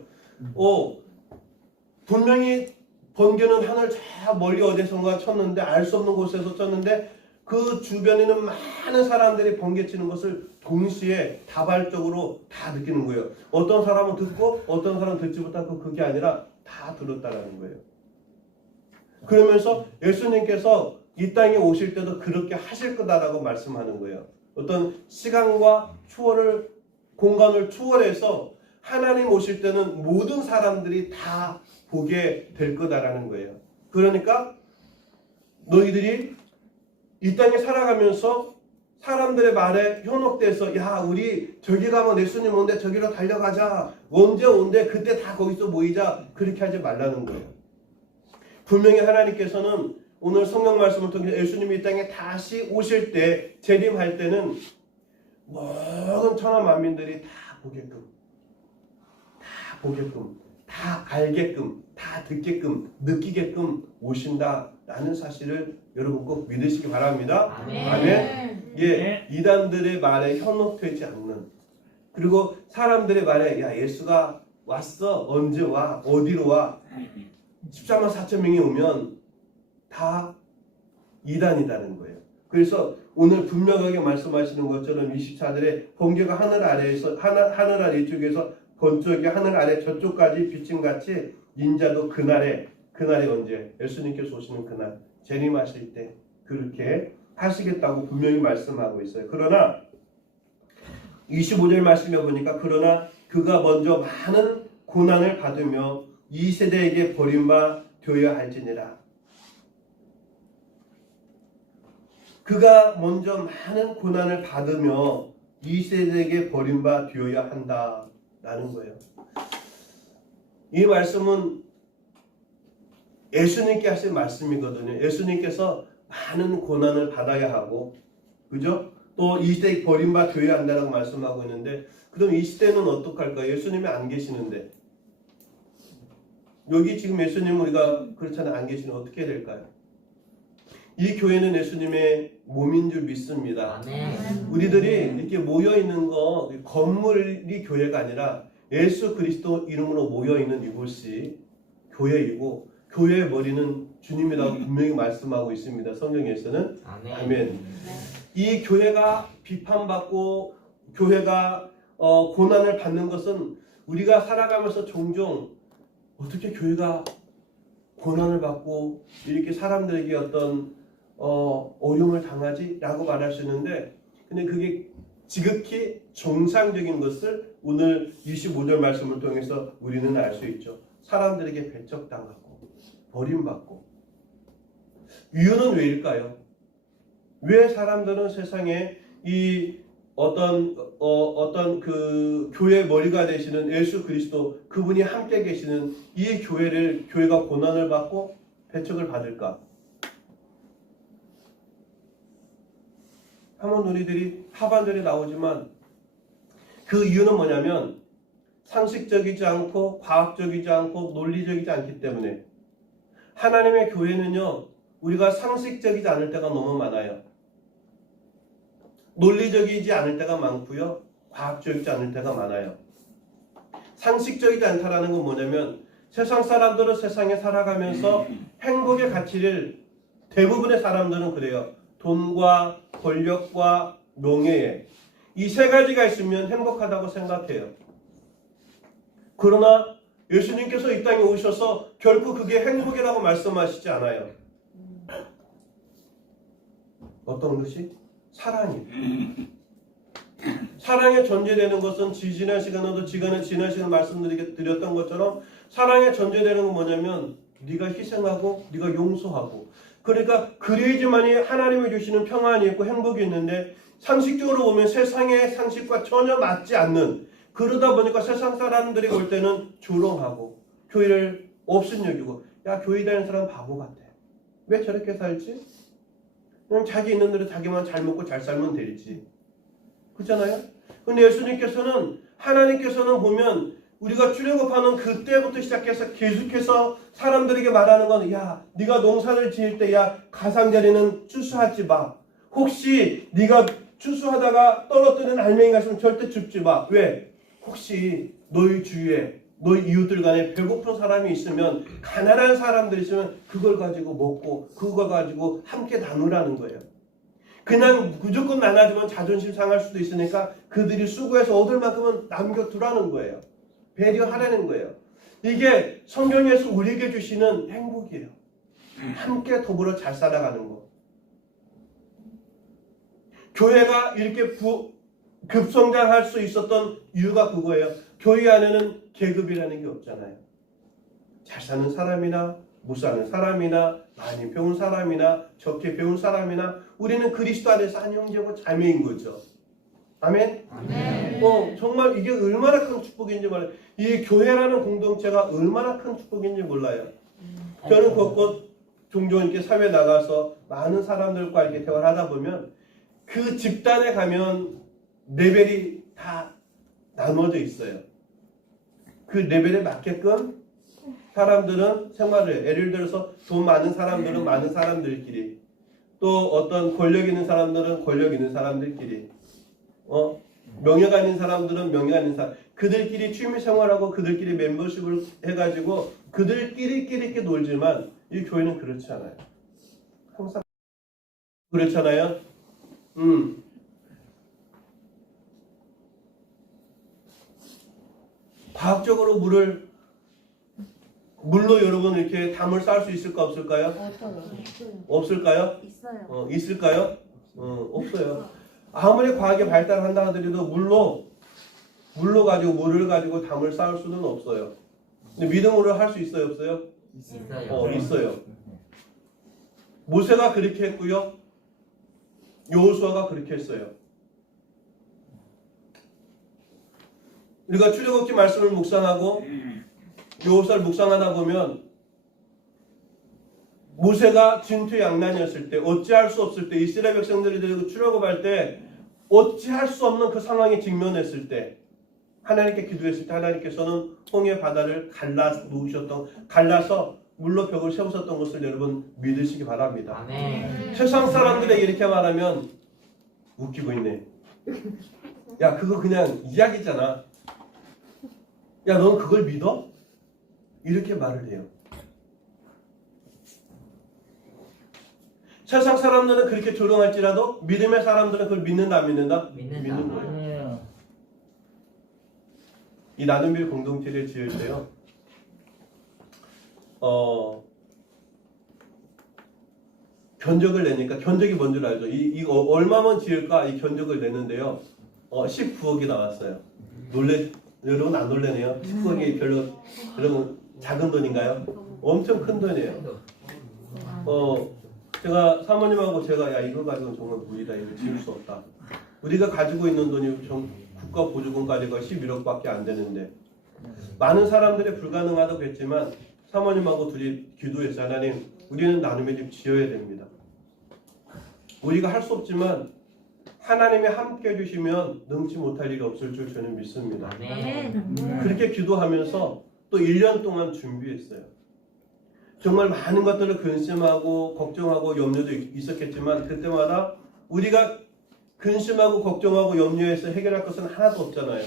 분명히 번개는 하늘 쫙 멀리 어디선가 쳤는데 알 수 없는 곳에서 쳤는데 그 주변에는 많은 사람들이 번개치는 것을 동시에 다발적으로 다 느끼는 거예요. 어떤 사람은 듣고 어떤 사람은 듣지 못하고 그게 아니라 다 들었다라는 거예요. 그러면서 예수님께서 이 땅에 오실 때도 그렇게 하실 거다라고 말씀하는 거예요. 어떤 시간과 공간을 초월해서 하나님 오실 때는 모든 사람들이 다 보게 될 거다라는 거예요. 그러니까 너희들이 이 땅에 살아가면서 사람들의 말에 현혹돼서 야 우리 저기 가면 예수님 온대 저기로 달려가자 언제 온대 그때 다 거기서 모이자 그렇게 하지 말라는 거예요. 분명히 하나님께서는 오늘 성경 말씀을 통해 예수님이 이 땅에 다시 오실 때 재림할 때는 모든 천하 만민들이 다 보게끔 다 알게끔 다 듣게끔 느끼게끔 오신다라는 사실을 여러분 꼭 믿으시기 바랍니다. 아멘. 예, 이단들의 말에 현혹되지 않는 그리고 사람들의 말에 야 예수가 왔어 언제 와 어디로 와 14만 4천 명이 오면 다 이단이라는 거예요. 그래서 오늘 분명하게 말씀하시는 것처럼 24절에 번개가 하늘 아래 이쪽에서 번쩍이 하늘 아래 저쪽까지 비침같이 인자도 그날에 언제 예수님께서 오시는 그날 재림하실 때 그렇게 하시겠다고 분명히 말씀하고 있어요. 그러나 25절 말씀에 보니까 그러나 그가 먼저 많은 고난을 받으며 이 세대에게 버림바 되어야 할지니라. 그가 먼저 많은 고난을 받으며 이 세대에게 버림바 되어야 한다라는 거예요. 이 말씀은 예수님께 하신 말씀이거든요. 예수님께서 많은 고난을 받아야 하고, 그죠? 또 이 시대에 버림바 되어야 한다라고 말씀하고 있는데, 그럼 이 시대는 어떡할까요? 예수님이 안 계시는데, 여기 지금 예수님 우리가 그렇잖아요. 안 계시면 어떻게 될까요? 이 교회는 예수님의 몸인 줄 믿습니다. 우리들이 이렇게 모여 있는 거 건물이 교회가 아니라 예수 그리스도 이름으로 모여 있는 이곳이 교회이고 교회의 머리는 주님이라고 분명히 말씀하고 있습니다. 성경에서는 아멘. 이 교회가 비판받고 교회가 고난을 받는 것은 우리가 살아가면서 종종 어떻게 교회가 고난을 받고 이렇게 사람들에게 어떤 어려움을 당하지? 라고 말할 수 있는데 근데 그게 지극히 정상적인 것을 오늘 25절 말씀을 통해서 우리는 알 수 있죠. 사람들에게 배척당하고 버림받고 이유는 왜일까요? 왜 사람들은 세상에 이 어떤 그 교회의 머리가 되시는 예수 그리스도 그분이 함께 계시는 이 교회가 고난을 받고 배척을 받을까? 한번 우리들이 하반절에 나오지만 그 이유는 뭐냐면 상식적이지 않고 과학적이지 않고 논리적이지 않기 때문에 하나님의 교회는요 우리가 상식적이지 않을 때가 너무 많아요. 논리적이지 않을 때가 많고요 과학적이지 않을 때가 많아요. 상식적이지 않다라는 건 뭐냐면 세상 사람들은 세상에 살아가면서 행복의 가치를 대부분의 사람들은 그래요. 돈과 권력과 명예에 이 세 가지가 있으면 행복하다고 생각해요. 그러나 예수님께서 이 땅에 오셔서 결코 그게 행복이라고 말씀하시지 않아요. 어떤 것이? 사랑이에요. 사랑에 전제되는 것은 지난 시간에도 지난 시간 말씀드렸던 것처럼 사랑에 전제되는 건 뭐냐면 네가 희생하고 네가 용서하고 그러니까 그래야지만이 하나님이 주시는 평안이 있고 행복이 있는데 상식적으로 보면 세상의 상식과 전혀 맞지 않는 그러다 보니까 세상 사람들이 올 때는 조롱하고 교회를 없은 여기고 야 교회 다니는 사람 바보 같아. 왜 저렇게 살지? 그냥 자기 있는 대로 자기만 잘 먹고 잘 살면 되지. 그렇잖아요? 근데 예수님께서는 하나님께서는 보면 우리가 출애굽하는 그때부터 시작해서 계속해서 사람들에게 말하는 건 야 네가 농사를 지을 때 야 가상자리는 추수하지 마. 혹시 네가 추수하다가 떨어뜨리는 알맹이가 있으면 절대 줍지 마. 왜? 혹시 너희 주위에 너희 이웃들 간에 배고픈 사람이 있으면 가난한 사람들이 있으면 그걸 가지고 먹고 그걸 가지고 함께 나누라는 거예요. 그냥 무조건 나눠주면 자존심 상할 수도 있으니까 그들이 수고해서 얻을 만큼은 남겨두라는 거예요. 배려하라는 거예요. 이게 성경에서 우리에게 주시는 행복이에요. 함께 더불어 잘 살아가는 거. 교회가 이렇게 급성장할 수 있었던 이유가 그거예요. 교회 안에는 계급이라는 게 없잖아요. 잘 사는 사람이나 못 사는 사람이나 많이 배운 사람이나 적게 배운 사람이나 우리는 그리스도 안에서 한 형제고 자매인 거죠. 아멘? 아멘. 정말 이게 얼마나 큰 축복인지 몰라요. 이 교회라는 공동체가 얼마나 큰 축복인지 몰라요. 저는 곳곳 종종 이렇게 사회에 나가서 많은 사람들과 이렇게 대화를 하다 보면 그 집단에 가면 레벨이 다 나눠져 있어요. 그 레벨에 맞게끔 사람들은 생활을 해요. 예를 들어서 돈 많은 사람들은 많은 사람들끼리, 또 어떤 권력 있는 사람들은 권력 있는 사람들끼리, 명예가 있는 사람들은 명예가 있는 사람, 그들끼리 취미 생활하고 그들끼리 멤버십을 해가지고 그들끼리 이렇게 놀지만 이 교회는 그렇지 않아요. 항상 그렇잖아요. 과학적으로 물로 여러분 이렇게 담을 쌓을 수 있을까 없을까요? 없을까요? 있어요. 있을까요? 없어요. 아무리 과학이 발달한다 하더라도 물로 가지고 물을 가지고 담을 쌓을 수는 없어요. 근데 믿음으로 할 수 있어요, 없어요? 있어요. 모세가 그렇게 했고요. 여호수아가 그렇게 했어요. 우리가 출애굽기 말씀을 묵상하고 여호수아를 묵상하다 보면 모세가 진퇴양난이었을 때, 어찌할 수 없을 때, 이스라엘 백성들이 데리고 출애굽할 때 어찌할 수 없는 그 상황에 직면했을 때 하나님께 기도했을 때 하나님께서는 홍해 바다를 갈라서 물로 벽을 세우셨던 것을 여러분 믿으시기 바랍니다. 아멘. 세상 사람들에게 이렇게 말하면 웃기고 있네. 야, 그거 그냥 이야기잖아. 야, 넌 그걸 믿어? 이렇게 말을 해요. 세상 사람들은 그렇게 조롱할지라도 믿음의 사람들은 그걸 믿는다 안 믿는다? 믿는 거예요. 이 나눔빌 공동체를 지을 때요. 견적을 내니까 견적이 뭔 줄 알죠? 이거 얼마만 지을까? 이 견적을 내는데요. 19억이 나왔어요. 여러분 안 놀래네요? 19억이 별로 여러분 작은 돈인가요? 엄청 큰 돈이에요. 제가 사모님하고 제가 야 이거 가지고는 정말 무리다. 이거 지을 수 없다. 우리가 가지고 있는 돈이 국가 보조금까지가 11억밖에 안 되는데 많은 사람들이 불가능하다고 했지만 사모님하고 둘이 기도했어요. 하나님, 우리는 나눔의 집 지어야 됩니다. 우리가 할 수 없지만 하나님이 함께 해주시면 능치 못할 일이 없을 줄 저는 믿습니다. 그렇게 기도하면서 또 1년 동안 준비했어요. 정말 많은 것들을 근심하고 걱정하고 염려도 있었겠지만 그때마다 우리가 근심하고 걱정하고 염려해서 해결할 것은 하나도 없잖아요.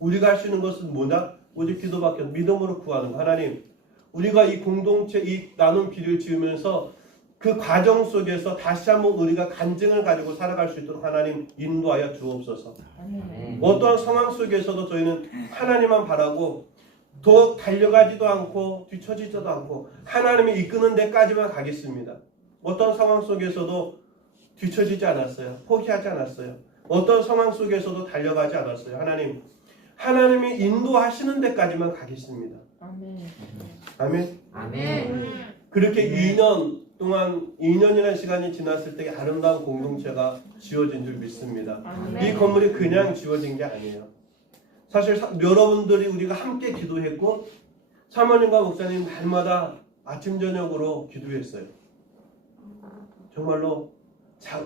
우리가 할 수 있는 것은 뭐냐? 오직 기도밖에 없어요. 믿음으로 구하는 거. 하나님, 우리가 이 공동체, 이 나눔 길을 지으면서 그 과정 속에서 다시 한번 우리가 간증을 가지고 살아갈 수 있도록 하나님 인도하여 주옵소서. 어떠한 상황 속에서도 저희는 하나님만 바라고 더 달려가지도 않고 뒤처지지도 않고 하나님이 이끄는 데까지만 가겠습니다. 어떤 상황 속에서도 뒤처지지 않았어요. 포기하지 않았어요. 어떤 상황 속에서도 달려가지 않았어요. 하나님이 인도하시는 데까지만 가겠습니다. 아멘. 그렇게 2년 동안 2년이라는 시간이 지났을 때 아름다운 공동체가 지어진 줄 믿습니다. 이 건물이 그냥 지어진 게 아니에요. 사실 여러분들이 우리가 함께 기도했고 사모님과 목사님 날마다 아침 저녁으로 기도했어요. 정말로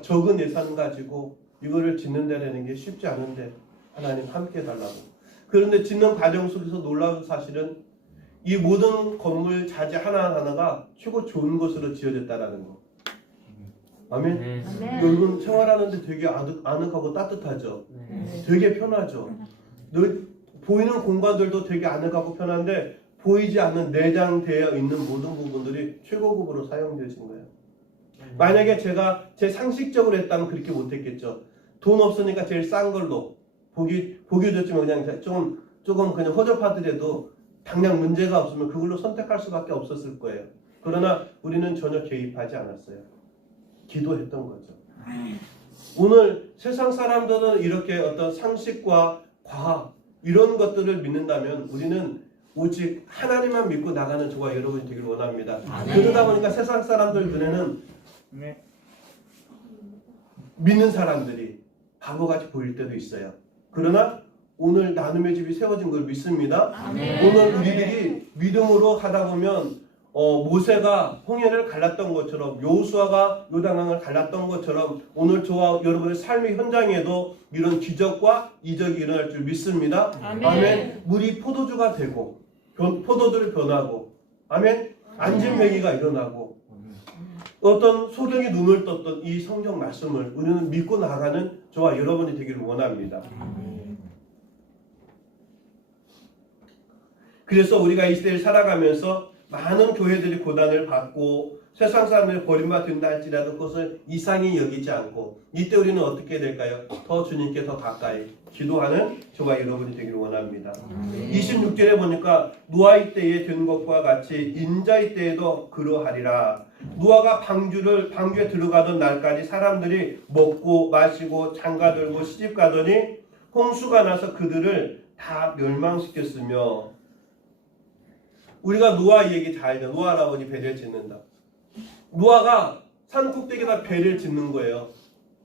적은 예산 가지고 이거를 짓는다는 게 쉽지 않은데 하나님 함께 해달라고. 그런데 짓는 과정 속에서 놀라운 사실은 이 모든 건물 자재 하나하나가 최고 좋은 것으로 지어졌다는 거. 아멘. 여러분 생활하는데 되게 아늑하고 따뜻하죠. 되게 편하죠. 보이는 공간들도 되게 아늑하고 편한데 보이지 않는 내장되어 있는 모든 부분들이 최고급으로 사용되신 거예요. 만약에 제가 제 상식적으로 했다면 그렇게 못했겠죠. 돈 없으니까 제일 싼 걸로 보기 좋지만 그냥 조금 그냥 허접하더라도 당장 문제가 없으면 그걸로 선택할 수밖에 없었을 거예요. 그러나 우리는 전혀 개입하지 않았어요. 기도했던 거죠. 오늘 세상 사람들은 이렇게 어떤 상식과 과학 이런 것들을 믿는다면 우리는 오직 하나님만 믿고 나가는 저와 여러분이 되길 원합니다. 그러다 보니까 세상 사람들 눈에는 믿는 사람들이 바보같이 보일 때도 있어요. 그러나 오늘 나눔의 집이 세워진 걸 믿습니다. 오늘 우리들이 믿음으로 하다 보면 모세가 홍해를 갈랐던 것처럼 여호수아가 요단강을 갈랐던 것처럼 오늘 저와 여러분의 삶의 현장에도 이런 기적과 이적이 일어날 줄 믿습니다. 아멘. 물이 포도주가 되고 포도들을 변하고 아멘. 안진뱅이가 일어나고 어떤 소경이 눈을 떴던 이 성경 말씀을 우리는 믿고 나가는 저와 여러분이 되기를 원합니다. 그래서 우리가 이 시대를 살아가면서 많은 교회들이 고난을 받고 세상 사람들이 버림받는다 할지라도 그것을 이상히 여기지 않고 이때 우리는 어떻게 될까요? 더 주님께 더 가까이 기도하는 저와 여러분이 되기를 원합니다. 26절에 보니까 노아의 때에 된 것과 같이 인자의 때에도 그러하리라. 노아가 방주에 들어가던 날까지 사람들이 먹고 마시고 장가들고 시집가더니 홍수가 나서 그들을 다 멸망시켰으며 우리가 노아 얘기 잘 알죠. 노아 할아버지 배를 짓는다. 노아가 산 꼭대기에다 배를 짓는 거예요.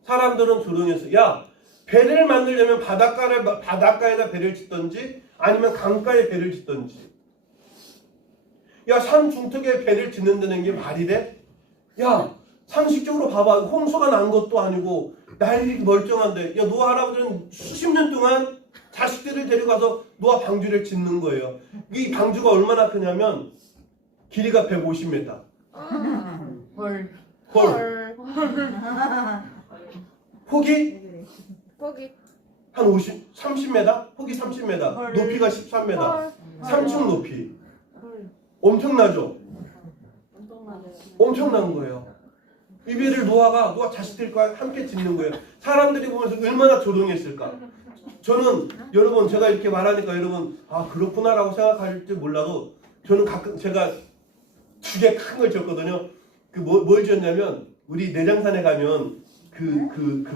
사람들은 조롱했어요. 야, 배를 만들려면 바닷가에다 배를 짓던지 아니면 강가에 배를 짓던지. 야, 산 중턱에 배를 짓는다는 게 말이 돼? 야, 상식적으로 봐봐. 홍수가 난 것도 아니고 날이 멀쩡한데 야, 노아 할아버지는 수십 년 동안 자식들을 데려가서 노아 방주를 짓는 거예요. 이 방주가 얼마나 크냐면 길이가 150m. 헐. 폭이 한 30m? 폭이 30m. 높이가 13m. 3층 높이. 엄청나죠? 엄청난 거예요. 이 배를 노아 자식들과 함께 짓는 거예요. 사람들이 보면서 얼마나 조롱했을까? 저는 여러분 제가 이렇게 말하니까 여러분 그렇구나라고 생각할지 몰라도 저는 가끔 제가 되게 큰 걸 졌거든요. 뭘 졌냐면 우리 내장산에 가면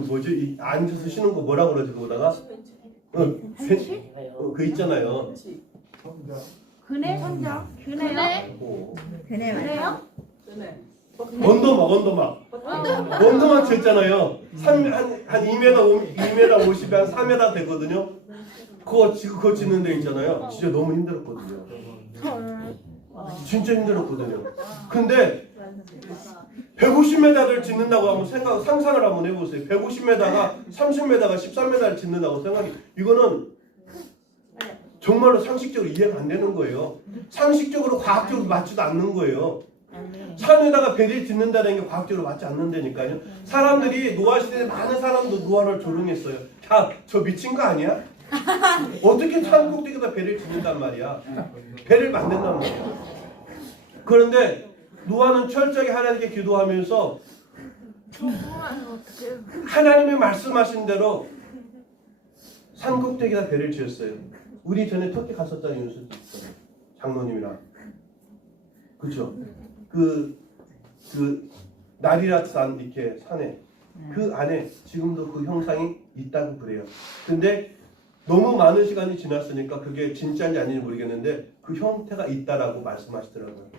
뭐지 앉아서 쉬는 거 뭐라고 그러지 그거다가 그 있잖아요. 그네요? 언더막 쳤잖아요. 한 2m 50, 한 3m 되거든요. 그거 짓는 데 있잖아요. 진짜 너무 힘들었거든요. 진짜 힘들었거든요. 근데 150m를 짓는다고 하면 상상을 한번 해보세요. 150m가 30m가 13m를 짓는다고 생각이 이거는 정말로 상식적으로 이해가 안 되는 거예요. 상식적으로 과학적으로 맞지도 않는 거예요. 산에다가 배를 짓는다는 게 과학적으로 맞지 않는다니까요. 사람들이 노아 시대에 많은 사람도 노아를 조롱했어요. 야, 저 미친 거 아니야? 어떻게 산 꼭대기에다 배를 짓는단 말이야. 배를 만든단 말이야. 그런데 노아는 철저히 하나님께 기도하면서 하나님의 말씀하신 대로 산 꼭대기에다 배를 지었어요. 우리 전에 터키 갔었잖아요. 윤수도 있어요. 장로님이랑. 그렇죠? 그 나리랏 산 이렇게 산에 그 안에 지금도 그 형상이 있다고 그래요. 근데 너무 많은 시간이 지났으니까 그게 진짜인지 아닌지 모르겠는데 그 형태가 있다라고 말씀하시더라고요.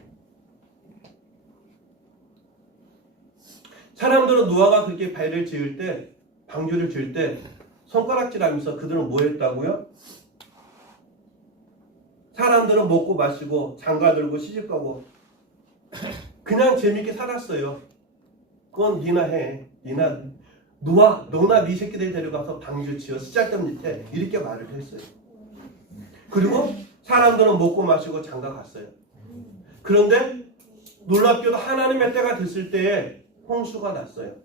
사람들은 노아가 그렇게 배를 지을 때 방주를 지을 때 손가락질하면서 그들은 뭐 했다고요? 사람들은 먹고 마시고 장가들고 시집가고 그냥 재밌게 살았어요. 그건 니나 해. 너나 네 새끼들 데려가서 방주 지어 쓰잘데없는 짓 해. 이렇게 말을 했어요. 그리고 사람들은 먹고 마시고 장가 갔어요. 그런데 놀랍게도 하나님의 때가 됐을 때에 홍수가 났어요.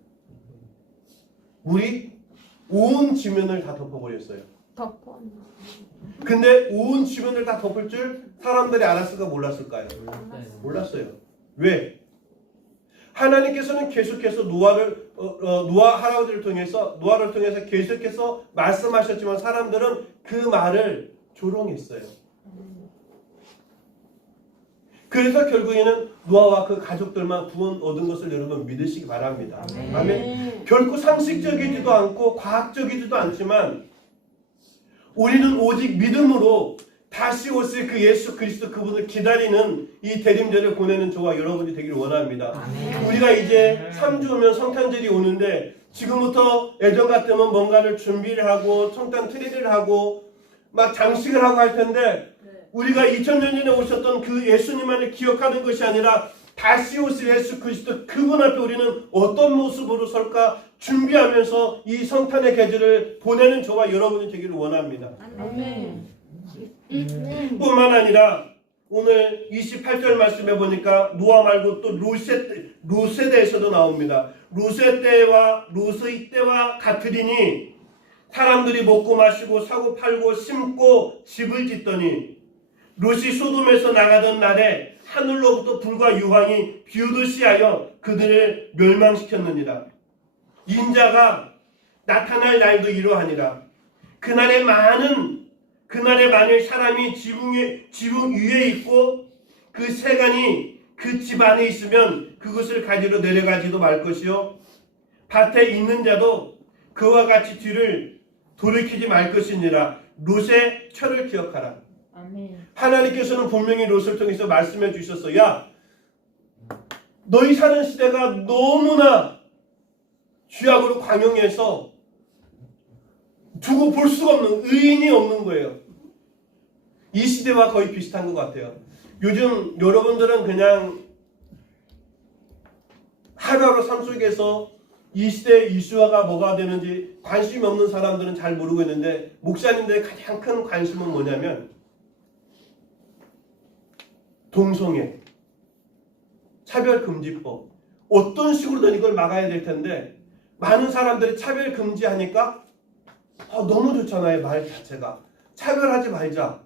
물이 온 지면을 다 덮어버렸어요. 근데 온 지면을 다 덮을 줄 사람들이 알았을까 몰랐을까요? 몰랐어요. 왜? 하나님께서는 계속해서 노아 할아버지를 통해서 노아를 통해서 계속해서 말씀하셨지만 사람들은 그 말을 조롱했어요. 그래서 결국에는 노아와 그 가족들만 구원 얻은 것을 여러분 믿으시기 바랍니다. 아멘. 결코 상식적이지도 않고 과학적이지도 않지만 우리는 오직 믿음으로 다시 오실 그 예수 그리스도 그분을 기다리는 이 대림절을 보내는 저와 여러분이 되기를 원합니다. 우리가 이제 3주 후면 성탄절이 오는데 지금부터 예전 같으면 뭔가를 준비를 하고 성탄 트리를 하고 막 장식을 하고 할 텐데 우리가 2000년 전에 오셨던 그 예수님만을 기억하는 것이 아니라 다시 오실 예수 그리스도 그분 앞에 우리는 어떤 모습으로 설까 준비하면서 이 성탄의 계절을 보내는 저와 여러분이 되기를 원합니다. 아멘. 뿐만 아니라 오늘 28절 말씀해 보니까 노아 말고 또 롯에 대해서도 나옵니다. 롯의 때와 롯의 때와 같으리니 사람들이 먹고 마시고 사고 팔고 심고 집을 짓더니 롯이 소돔에서 나가던 날에 하늘로부터 불과 유황이 비오듯이 하여 그들을 멸망시켰느니라. 인자가 나타날 날도 이러하니라. 그날에 만일 사람이 지붕 위에 있고 그 세간이 그 집 안에 있으면 그것을 가지러 내려가지도 말 것이요 밭에 있는 자도 그와 같이 뒤를 돌이키지 말 것이니라. 롯의 철을 기억하라. 아멘. 하나님께서는 분명히 롯을 통해서 말씀해 주셨어. 야, 너희 사는 시대가 너무나 죄악으로 광영해서 두고 볼 수가 없는 의인이 없는 거예요. 이 시대와 거의 비슷한 것 같아요. 요즘 여러분들은 그냥 하루하루 삶 속에서 이 시대의 이슈화가 뭐가 되는지 관심이 없는 사람들은 잘 모르고 있는데 목사님들의 가장 큰 관심은 뭐냐면 동성애, 차별금지법 어떤 식으로든 이걸 막아야 될 텐데 많은 사람들이 차별금지하니까 너무 좋잖아요. 말 자체가 차별하지 말자.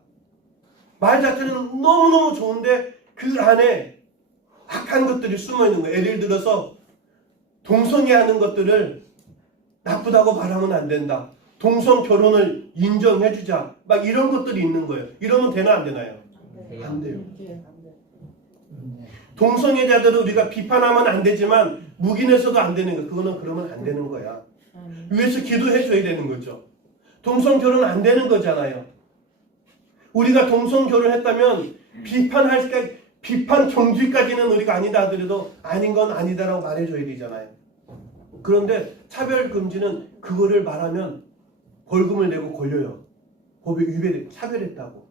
말 자체는 너무너무 좋은데 그 안에 악한 것들이 숨어있는 거예요. 예를 들어서 동성애 하는 것들을 나쁘다고 말하면 안 된다. 동성 결혼을 인정해주자. 막 이런 것들이 있는 거예요. 이러면 되나 안 되나요? 안 돼요. 동성애자들을 우리가 비판하면 안 되지만 묵인해서도 안 되는 거예요. 그거는 그러면 안 되는 거야. 위에서 기도해줘야 되는 거죠. 동성 결혼 안 되는 거잖아요. 우리가 동성 결혼했다면 비판 정지까지는 우리가 아니다 하더라도 아닌 건 아니다라고 말해줘야 되잖아요. 그런데 차별금지는 그거를 말하면 벌금을 내고 걸려요. 법에 위배돼 차별했다고.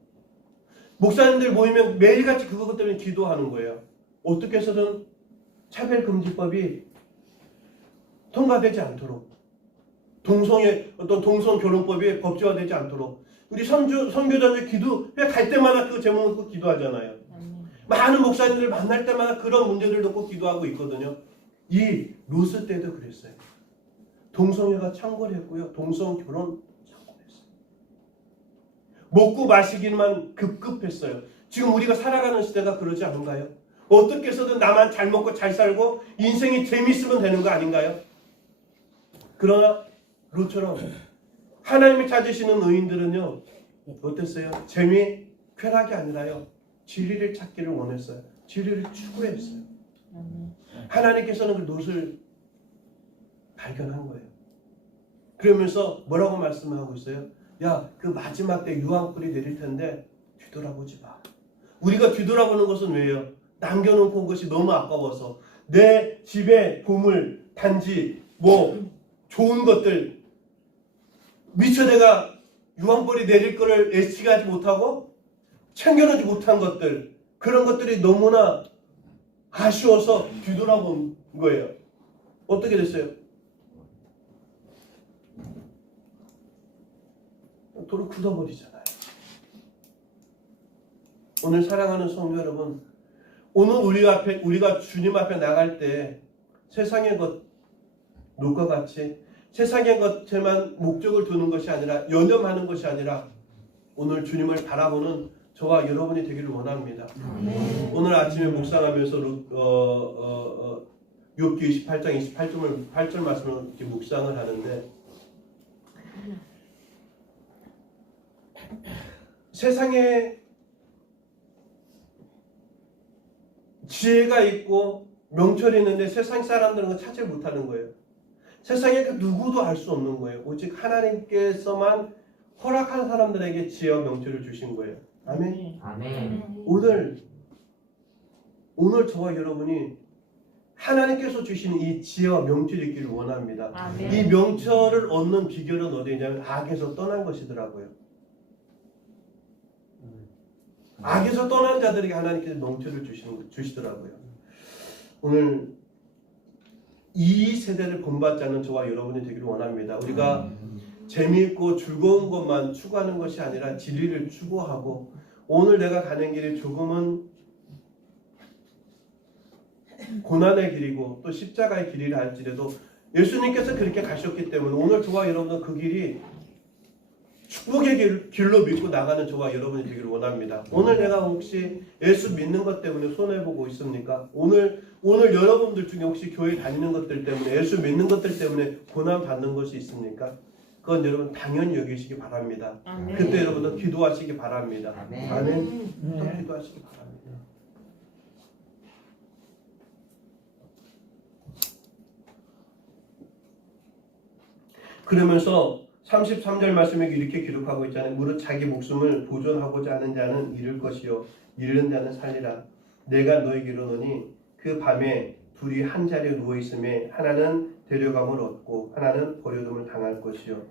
목사님들 모이면 매일같이 그것 때문에 기도하는 거예요. 어떻게 해서든 차별금지법이 통과되지 않도록 어떤 동성결혼법이 법제화되지 않도록 우리 선교전에 기도회 갈 때마다 그 제목 놓고 기도하잖아요. 많은 목사님들 만날 때마다 그런 문제들 놓고 기도하고 있거든요. 이 롯스 때도 그랬어요. 동성애가 창궐했고요. 동성결혼 창궐했어요. 먹고 마시기만 급급했어요. 지금 우리가 살아가는 시대가 그러지 않은가요? 어떻게 해서든 나만 잘 먹고 잘 살고 인생이 재밌으면 되는 거 아닌가요? 그러나 롯처럼 하나님이 찾으시는 의인들은요 어땠어요? 재미, 쾌락이 아니라요 진리를 찾기를 원했어요. 진리를 추구했어요. 하나님께서는 그 롯을 발견한 거예요. 그러면서 뭐라고 말씀하고 있어요? 야, 그 마지막 때 유황불이 내릴 텐데 뒤돌아보지 마. 우리가 뒤돌아보는 것은 왜요? 남겨놓고 온 것이 너무 아까워서 내 집에 보물, 단지, 좋은 것들 미처 내가 유황불이 내릴 거를 예측하지 못하고 챙겨놓지 못한 것들 그런 것들이 너무나 아쉬워서 뒤돌아본 거예요. 어떻게 됐어요? 도로 굳어버리잖아요. 오늘 사랑하는 성도 여러분, 오늘 우리가 주님 앞에 나갈 때 세상의 롯과 같이 세상의 것에만 목적을 두는 것이 아니라 연연하는 것이 아니라 오늘 주님을 바라보는 저와 여러분이 되기를 원합니다. 오늘 아침에 묵상하면서 욥기 28장 28절 말씀을 이렇게 묵상을 하는데 세상에 지혜가 있고 명철이 있는데 세상 사람들은 그거 찾지 못하는 거예요. 세상에 그 누구도 알 수 없는 거예요. 오직 하나님께서만 허락한 사람들에게 지혜와 명철을 주신 거예요. 아멘. 아멘. 오늘 저와 여러분이 하나님께서 주시는 이 지혜와 명철이 있기를 원합니다. 아멘. 이 명철을 얻는 비결은 어디냐면 악에서 떠난 것이더라고요. 악에서 떠난 자들에게 하나님께서 명철을 주시더라고요. 오늘 이 세대를 본받지 않는 저와 여러분이 되기를 원합니다. 우리가 재미있고 즐거운 것만 추구하는 것이 아니라 진리를 추구하고 오늘 내가 가는 길이 조금은 고난의 길이고 또 십자가의 길이라 할지라도 예수님께서 그렇게 가셨기 때문에 오늘 저와 여러분은 그 길이 축복의 길로 믿고 나가는 저와 여러분이 되기를 원합니다. 오늘 내가 혹시 예수 믿는 것 때문에 손해보고 있습니까? 오늘 여러분들 중에 혹시 교회 다니는 것들 때문에 예수 믿는 것들 때문에 고난 받는 것이 있습니까? 그건 여러분 당연히 여기시기 바랍니다. 아멘. 그때 여러분은 기도하시기 바랍니다. 아멘. 아멘. 또 기도하시기 바랍니다. 그러면서 33절 말씀에 이렇게 기록하고 있잖아요. 무릇 자기 목숨을 보존하고자 하는 자는 잃을 것이요 잃는 자는 살리라. 내가 너에게 이르노니 그 밤에 둘이 한 자리에 누워 있음에 하나는 데려감을 얻고 하나는 버려둠을 당할 것이요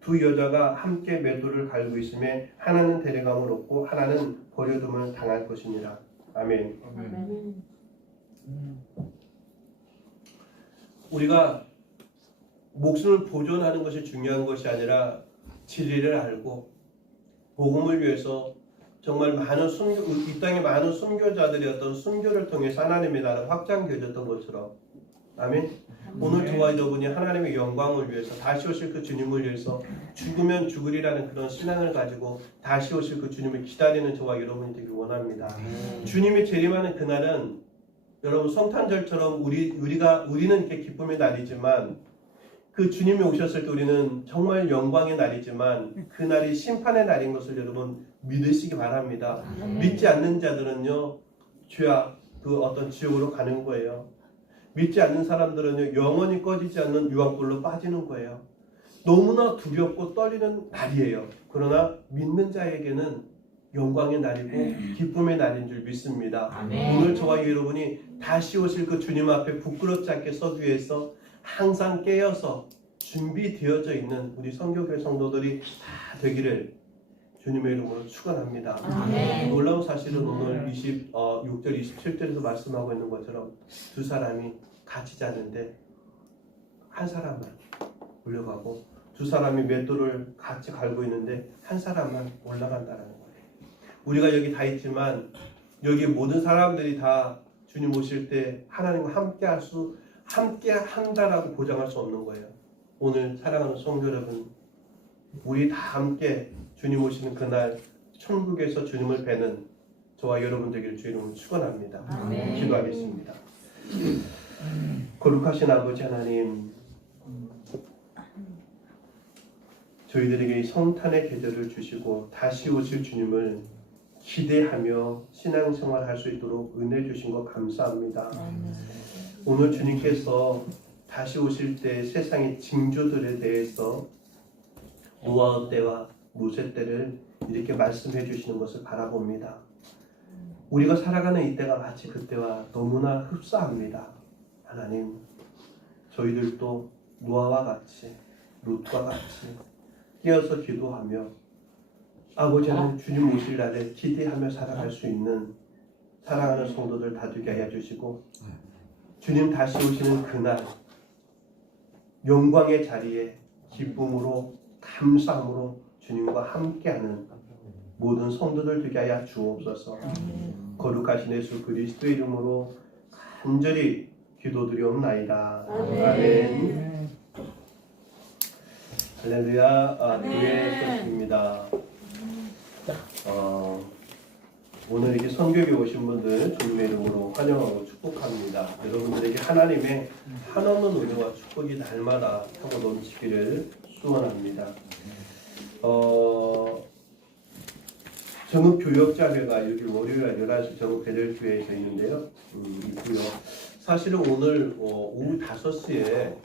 두 여자가 함께 맷돌을 갈고 있음에 하나는 데려감을 얻고 하나는 버려둠을 당할 것이니라. 아멘. 우리가 목숨을 보존하는 것이 중요한 것이 아니라 진리를 알고 복음을 위해서 정말 많은 이 땅에 많은 순교자들이 어떤 순교를 통해서 하나님의 나라 확장되어졌던 것처럼 아멘. 오늘 저와 여러분이 하나님의 영광을 위해서 다시 오실 그 주님을 위해서 죽으면 죽으리라는 그런 신앙을 가지고 다시 오실 그 주님을 기다리는 저와 여러분이 되길 원합니다. 주님이 재림하는 그날은 여러분 성탄절처럼 우리는 이렇게 기쁨의 날이지만 그 주님이 오셨을 때 우리는 정말 영광의 날이지만 그날이 심판의 날인 것을 여러분 믿으시기 바랍니다. 믿지 않는 자들은요 죄악 그 어떤 지옥으로 가는 거예요. 믿지 않는 사람들은요 영원히 꺼지지 않는 유황불로 빠지는 거예요. 너무나 두렵고 떨리는 날이에요. 그러나 믿는 자에게는 영광의 날이고 기쁨의 날인 줄 믿습니다. 아멘. 오늘 저와 여러분이 다시 오실 그 주님 앞에 부끄럽지 않게 서기 위해서 항상 깨어서 준비되어져 있는 우리 성교교회 성도들이 다 되기를 주님의 이름으로 축원합니다. 아멘. 놀라운 사실은 오늘 6절 27절에서 말씀하고 있는 것처럼 두 사람이 같이 자는데 한 사람만 올라가고 두 사람이 맷돌을 같이 갈고 있는데 한 사람만 올라간다는 거예요. 우리가 여기 다 있지만 여기 모든 사람들이 다 주님 오실 때 하나님과 함께 한다라고 보장할 수 없는 거예요. 오늘 사랑하는 성도 여러분, 우리 다 함께 주님 오시는 그날 천국에서 주님을 뵈는 저와 여러분 되기를 주 이름으로 축원합니다. 아멘. 기도하겠습니다. 거룩하신 아버지 하나님, 저희들에게 이 성탄의 계절을 주시고 다시 오실 주님을 기대하며 신앙생활할 수 있도록 은혜 주신 것 감사합니다. 오늘 주님께서 다시 오실 때 세상의 징조들에 대해서 노아의 때와 모세 때를 이렇게 말씀해 주시는 것을 바라봅니다. 우리가 살아가는 이때가 마치 그때와 너무나 흡사합니다. 하나님, 저희들도 노아와 같이 롯과 같이 깨어서 기도하며 아버지 하나님 주님 오실 날에 기대하며 살아갈 수 있는 사랑하는 성도들 다 되게 하여 주시고 주님 다시 오시는 그날 영광의 자리에 기쁨으로 감사함으로 주님과 함께하는 모든 성도들 되게 하여 주옵소서. 거룩하신 예수 그리스도의 이름으로 간절히 기도드리옵나이다. 아멘. 할렐루야. 교회 소식입니다. 오늘 이렇게 선교에 오신 분들 주님의 이름으로 환영하고 축복합니다. 여러분들에게 하나님의 한없는 은혜와 축복이 날마다 하고 넘치기를 소원합니다. 정읍교역자회가 이렇게 월요일 11시 정읍 베델교회에서 있는데요. 있고요. 사실은 오늘 오후 5시에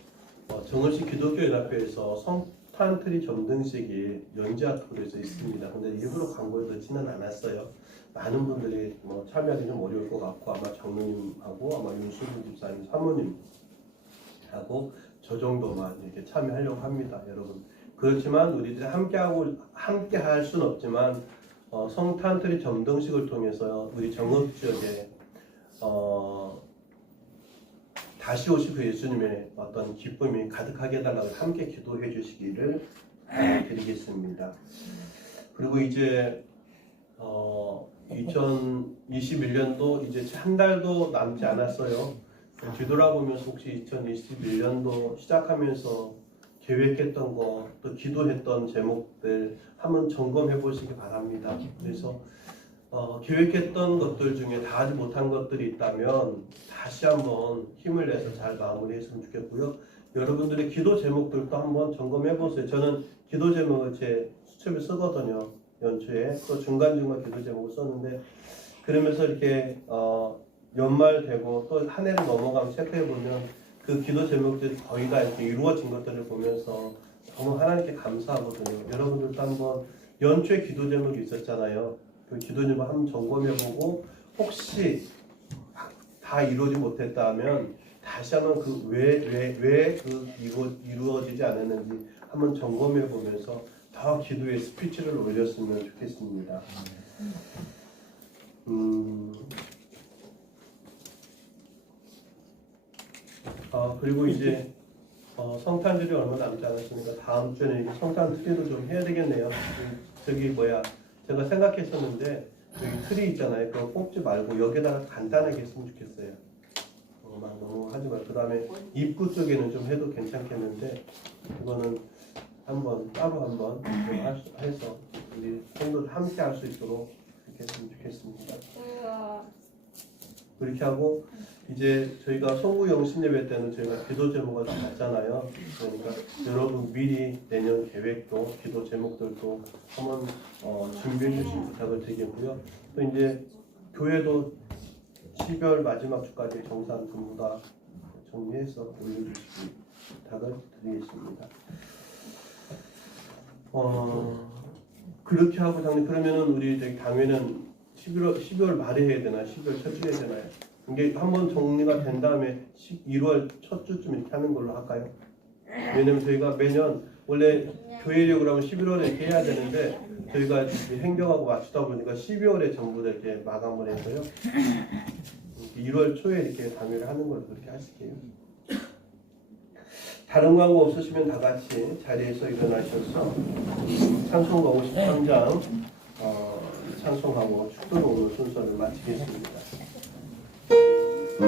정읍시 기독교연합회에서 성탄트리 점등식이 연지아토로에서 있습니다. 근데 일부러 광고에 넣지는 않았어요. 많은 분들이 참여하기 좀 어려울 것 같고 아마 장로님하고 아마 윤수진 집사님 사모님하고 저 정도만 이렇게 참여하려고 합니다, 여러분. 그렇지만 우리들이 함께 할 수는 없지만 성탄트리 점등식을 통해서 우리 정읍 지역에 다시 오실 그 예수님의 어떤 기쁨이 가득하게 해달라고 함께 기도해 주시기를 드리겠습니다. 그리고 이제 2021년도 이제 한 달도 남지 않았어요. 뒤돌아보면서 혹시 2021년도 시작하면서 계획했던 거, 또 기도했던 제목들 한번 점검해 보시기 바랍니다. 그래서 계획했던 것들 중에 다 하지 못한 것들이 있다면 다시 한번 힘을 내서 잘 마무리했으면 좋겠고요. 여러분들의 기도 제목들도 한번 점검해 보세요. 저는 기도 제목을 제 수첩에 쓰거든요. 연초에 또 중간중간 기도 제목을 썼는데 그러면서 이렇게 연말 되고 또 한 해를 넘어가면 체크해 보면 그 기도 제목들이 거의 다 이렇게 이루어진 것들을 보면서 정말 하나님께 감사하거든요. 여러분들도 한번 연초에 기도 제목이 있었잖아요. 그 기도 제목 한번 점검해보고 혹시 다 이루어지지 못했다면 다시 한번 그 왜 이루어지지 않았는지 한번 점검해보면서 더 기도의 스피치를 올렸으면 좋겠습니다. 그리고 이제 성탄절이 얼마 남지 않았으니까 다음 주에는 이제 성탄트리도 좀 해야 되겠네요. 제가 생각했었는데 여기 트리 있잖아요. 그거 뽑지 말고 여기다가 간단하게 했으면 좋겠어요. 막 너무 하지 말고 그 다음에 입구 쪽에는 좀 해도 괜찮겠는데 이거는 한번 따로 한번 해서 우리 성도들 함께 할 수 있도록 그렇게 했으면 좋겠습니다. 그렇게 하고 이제 저희가 송구 영신 예배 때는 저희가 기도 제목을 다 봤잖아요. 그러니까 여러분 미리 내년 계획도 기도 제목들도 한번 준비해 주신 부탁을 드리겠고요. 또 이제 교회도 12월 마지막 주까지 정산 전부 다 정리해서 올려주시기 부탁을 드리겠습니다. 그렇게 하고 장님 그러면은 우리 저기 당회는 12월 말에 해야 되나 12월 첫 주에 해야 되나요? 이게 한번 정리가 된 다음에 1월 첫 주쯤 이렇게 하는 걸로 할까요? 왜냐면 저희가 매년 원래 교회력으로 하면 11월에 이렇게 해야 되는데 저희가 행정하고 맞추다 보니까 12월에 전부 다 이렇게 마감을 해서요. 1월 초에 이렇게 당회를 하는 걸로 그렇게 하실게요. 다른 광고 없으시면 다 같이 자리에서 일어나셔서 찬송가 53장 찬송하고 축도로 오늘 순서를 마치겠습니다. 내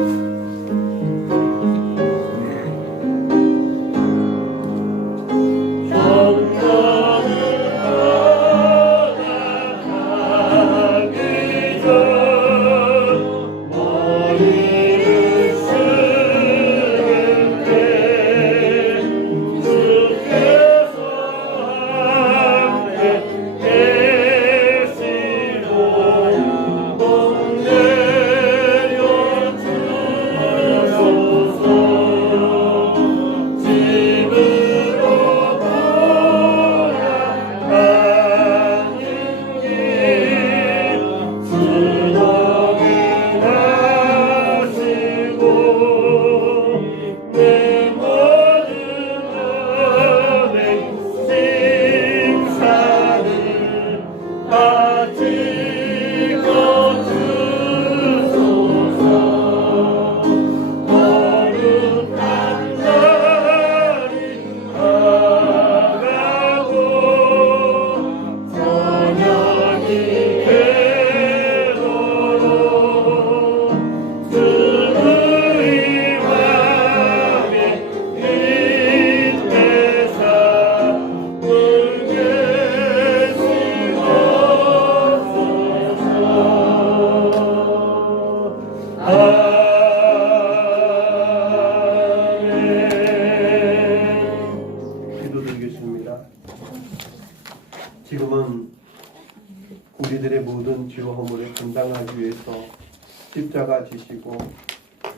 십자가 지시고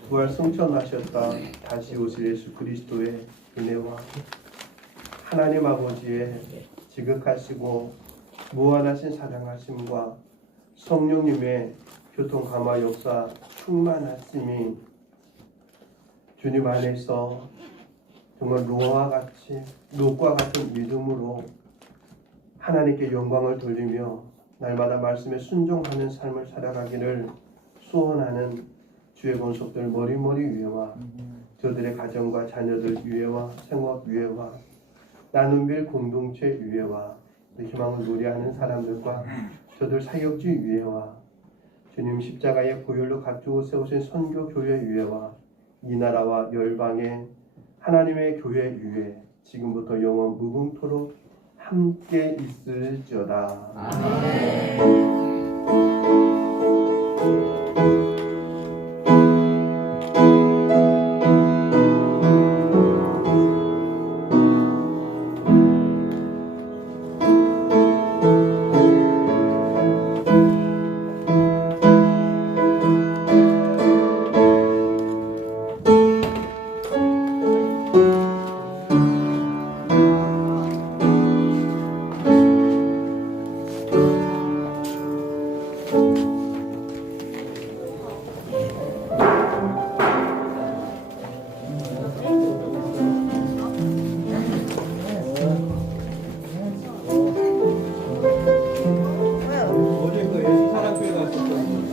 부활 승천하셨다 다시 오실 예수 그리스도의 은혜와 하나님 아버지의 지극하시고 무한하신 사랑하심과 성령님의 교통 감화 역사 충만하심이 주님 안에서 정말 롯과 같은 믿음으로 하나님께 영광을 돌리며 날마다 말씀에 순종하는 삶을 살아가기를 소원하는 주의 권속들 머리머리 위에와 저들의 가정과 자녀들 위에와 생활 위에와 나눔빌 공동체 위에와 희망을 노래하는 사람들과 저들 사역지 위에와 주님 십자가의 보혈로 갖추고 세우신 선교 교회 위에와 이 나라와 열방의 하나님의 교회 위에 지금부터 영원 무궁토록 함께 있을지어다. 어제 그 예수 사랑교회 갔었던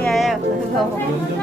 예, 그거.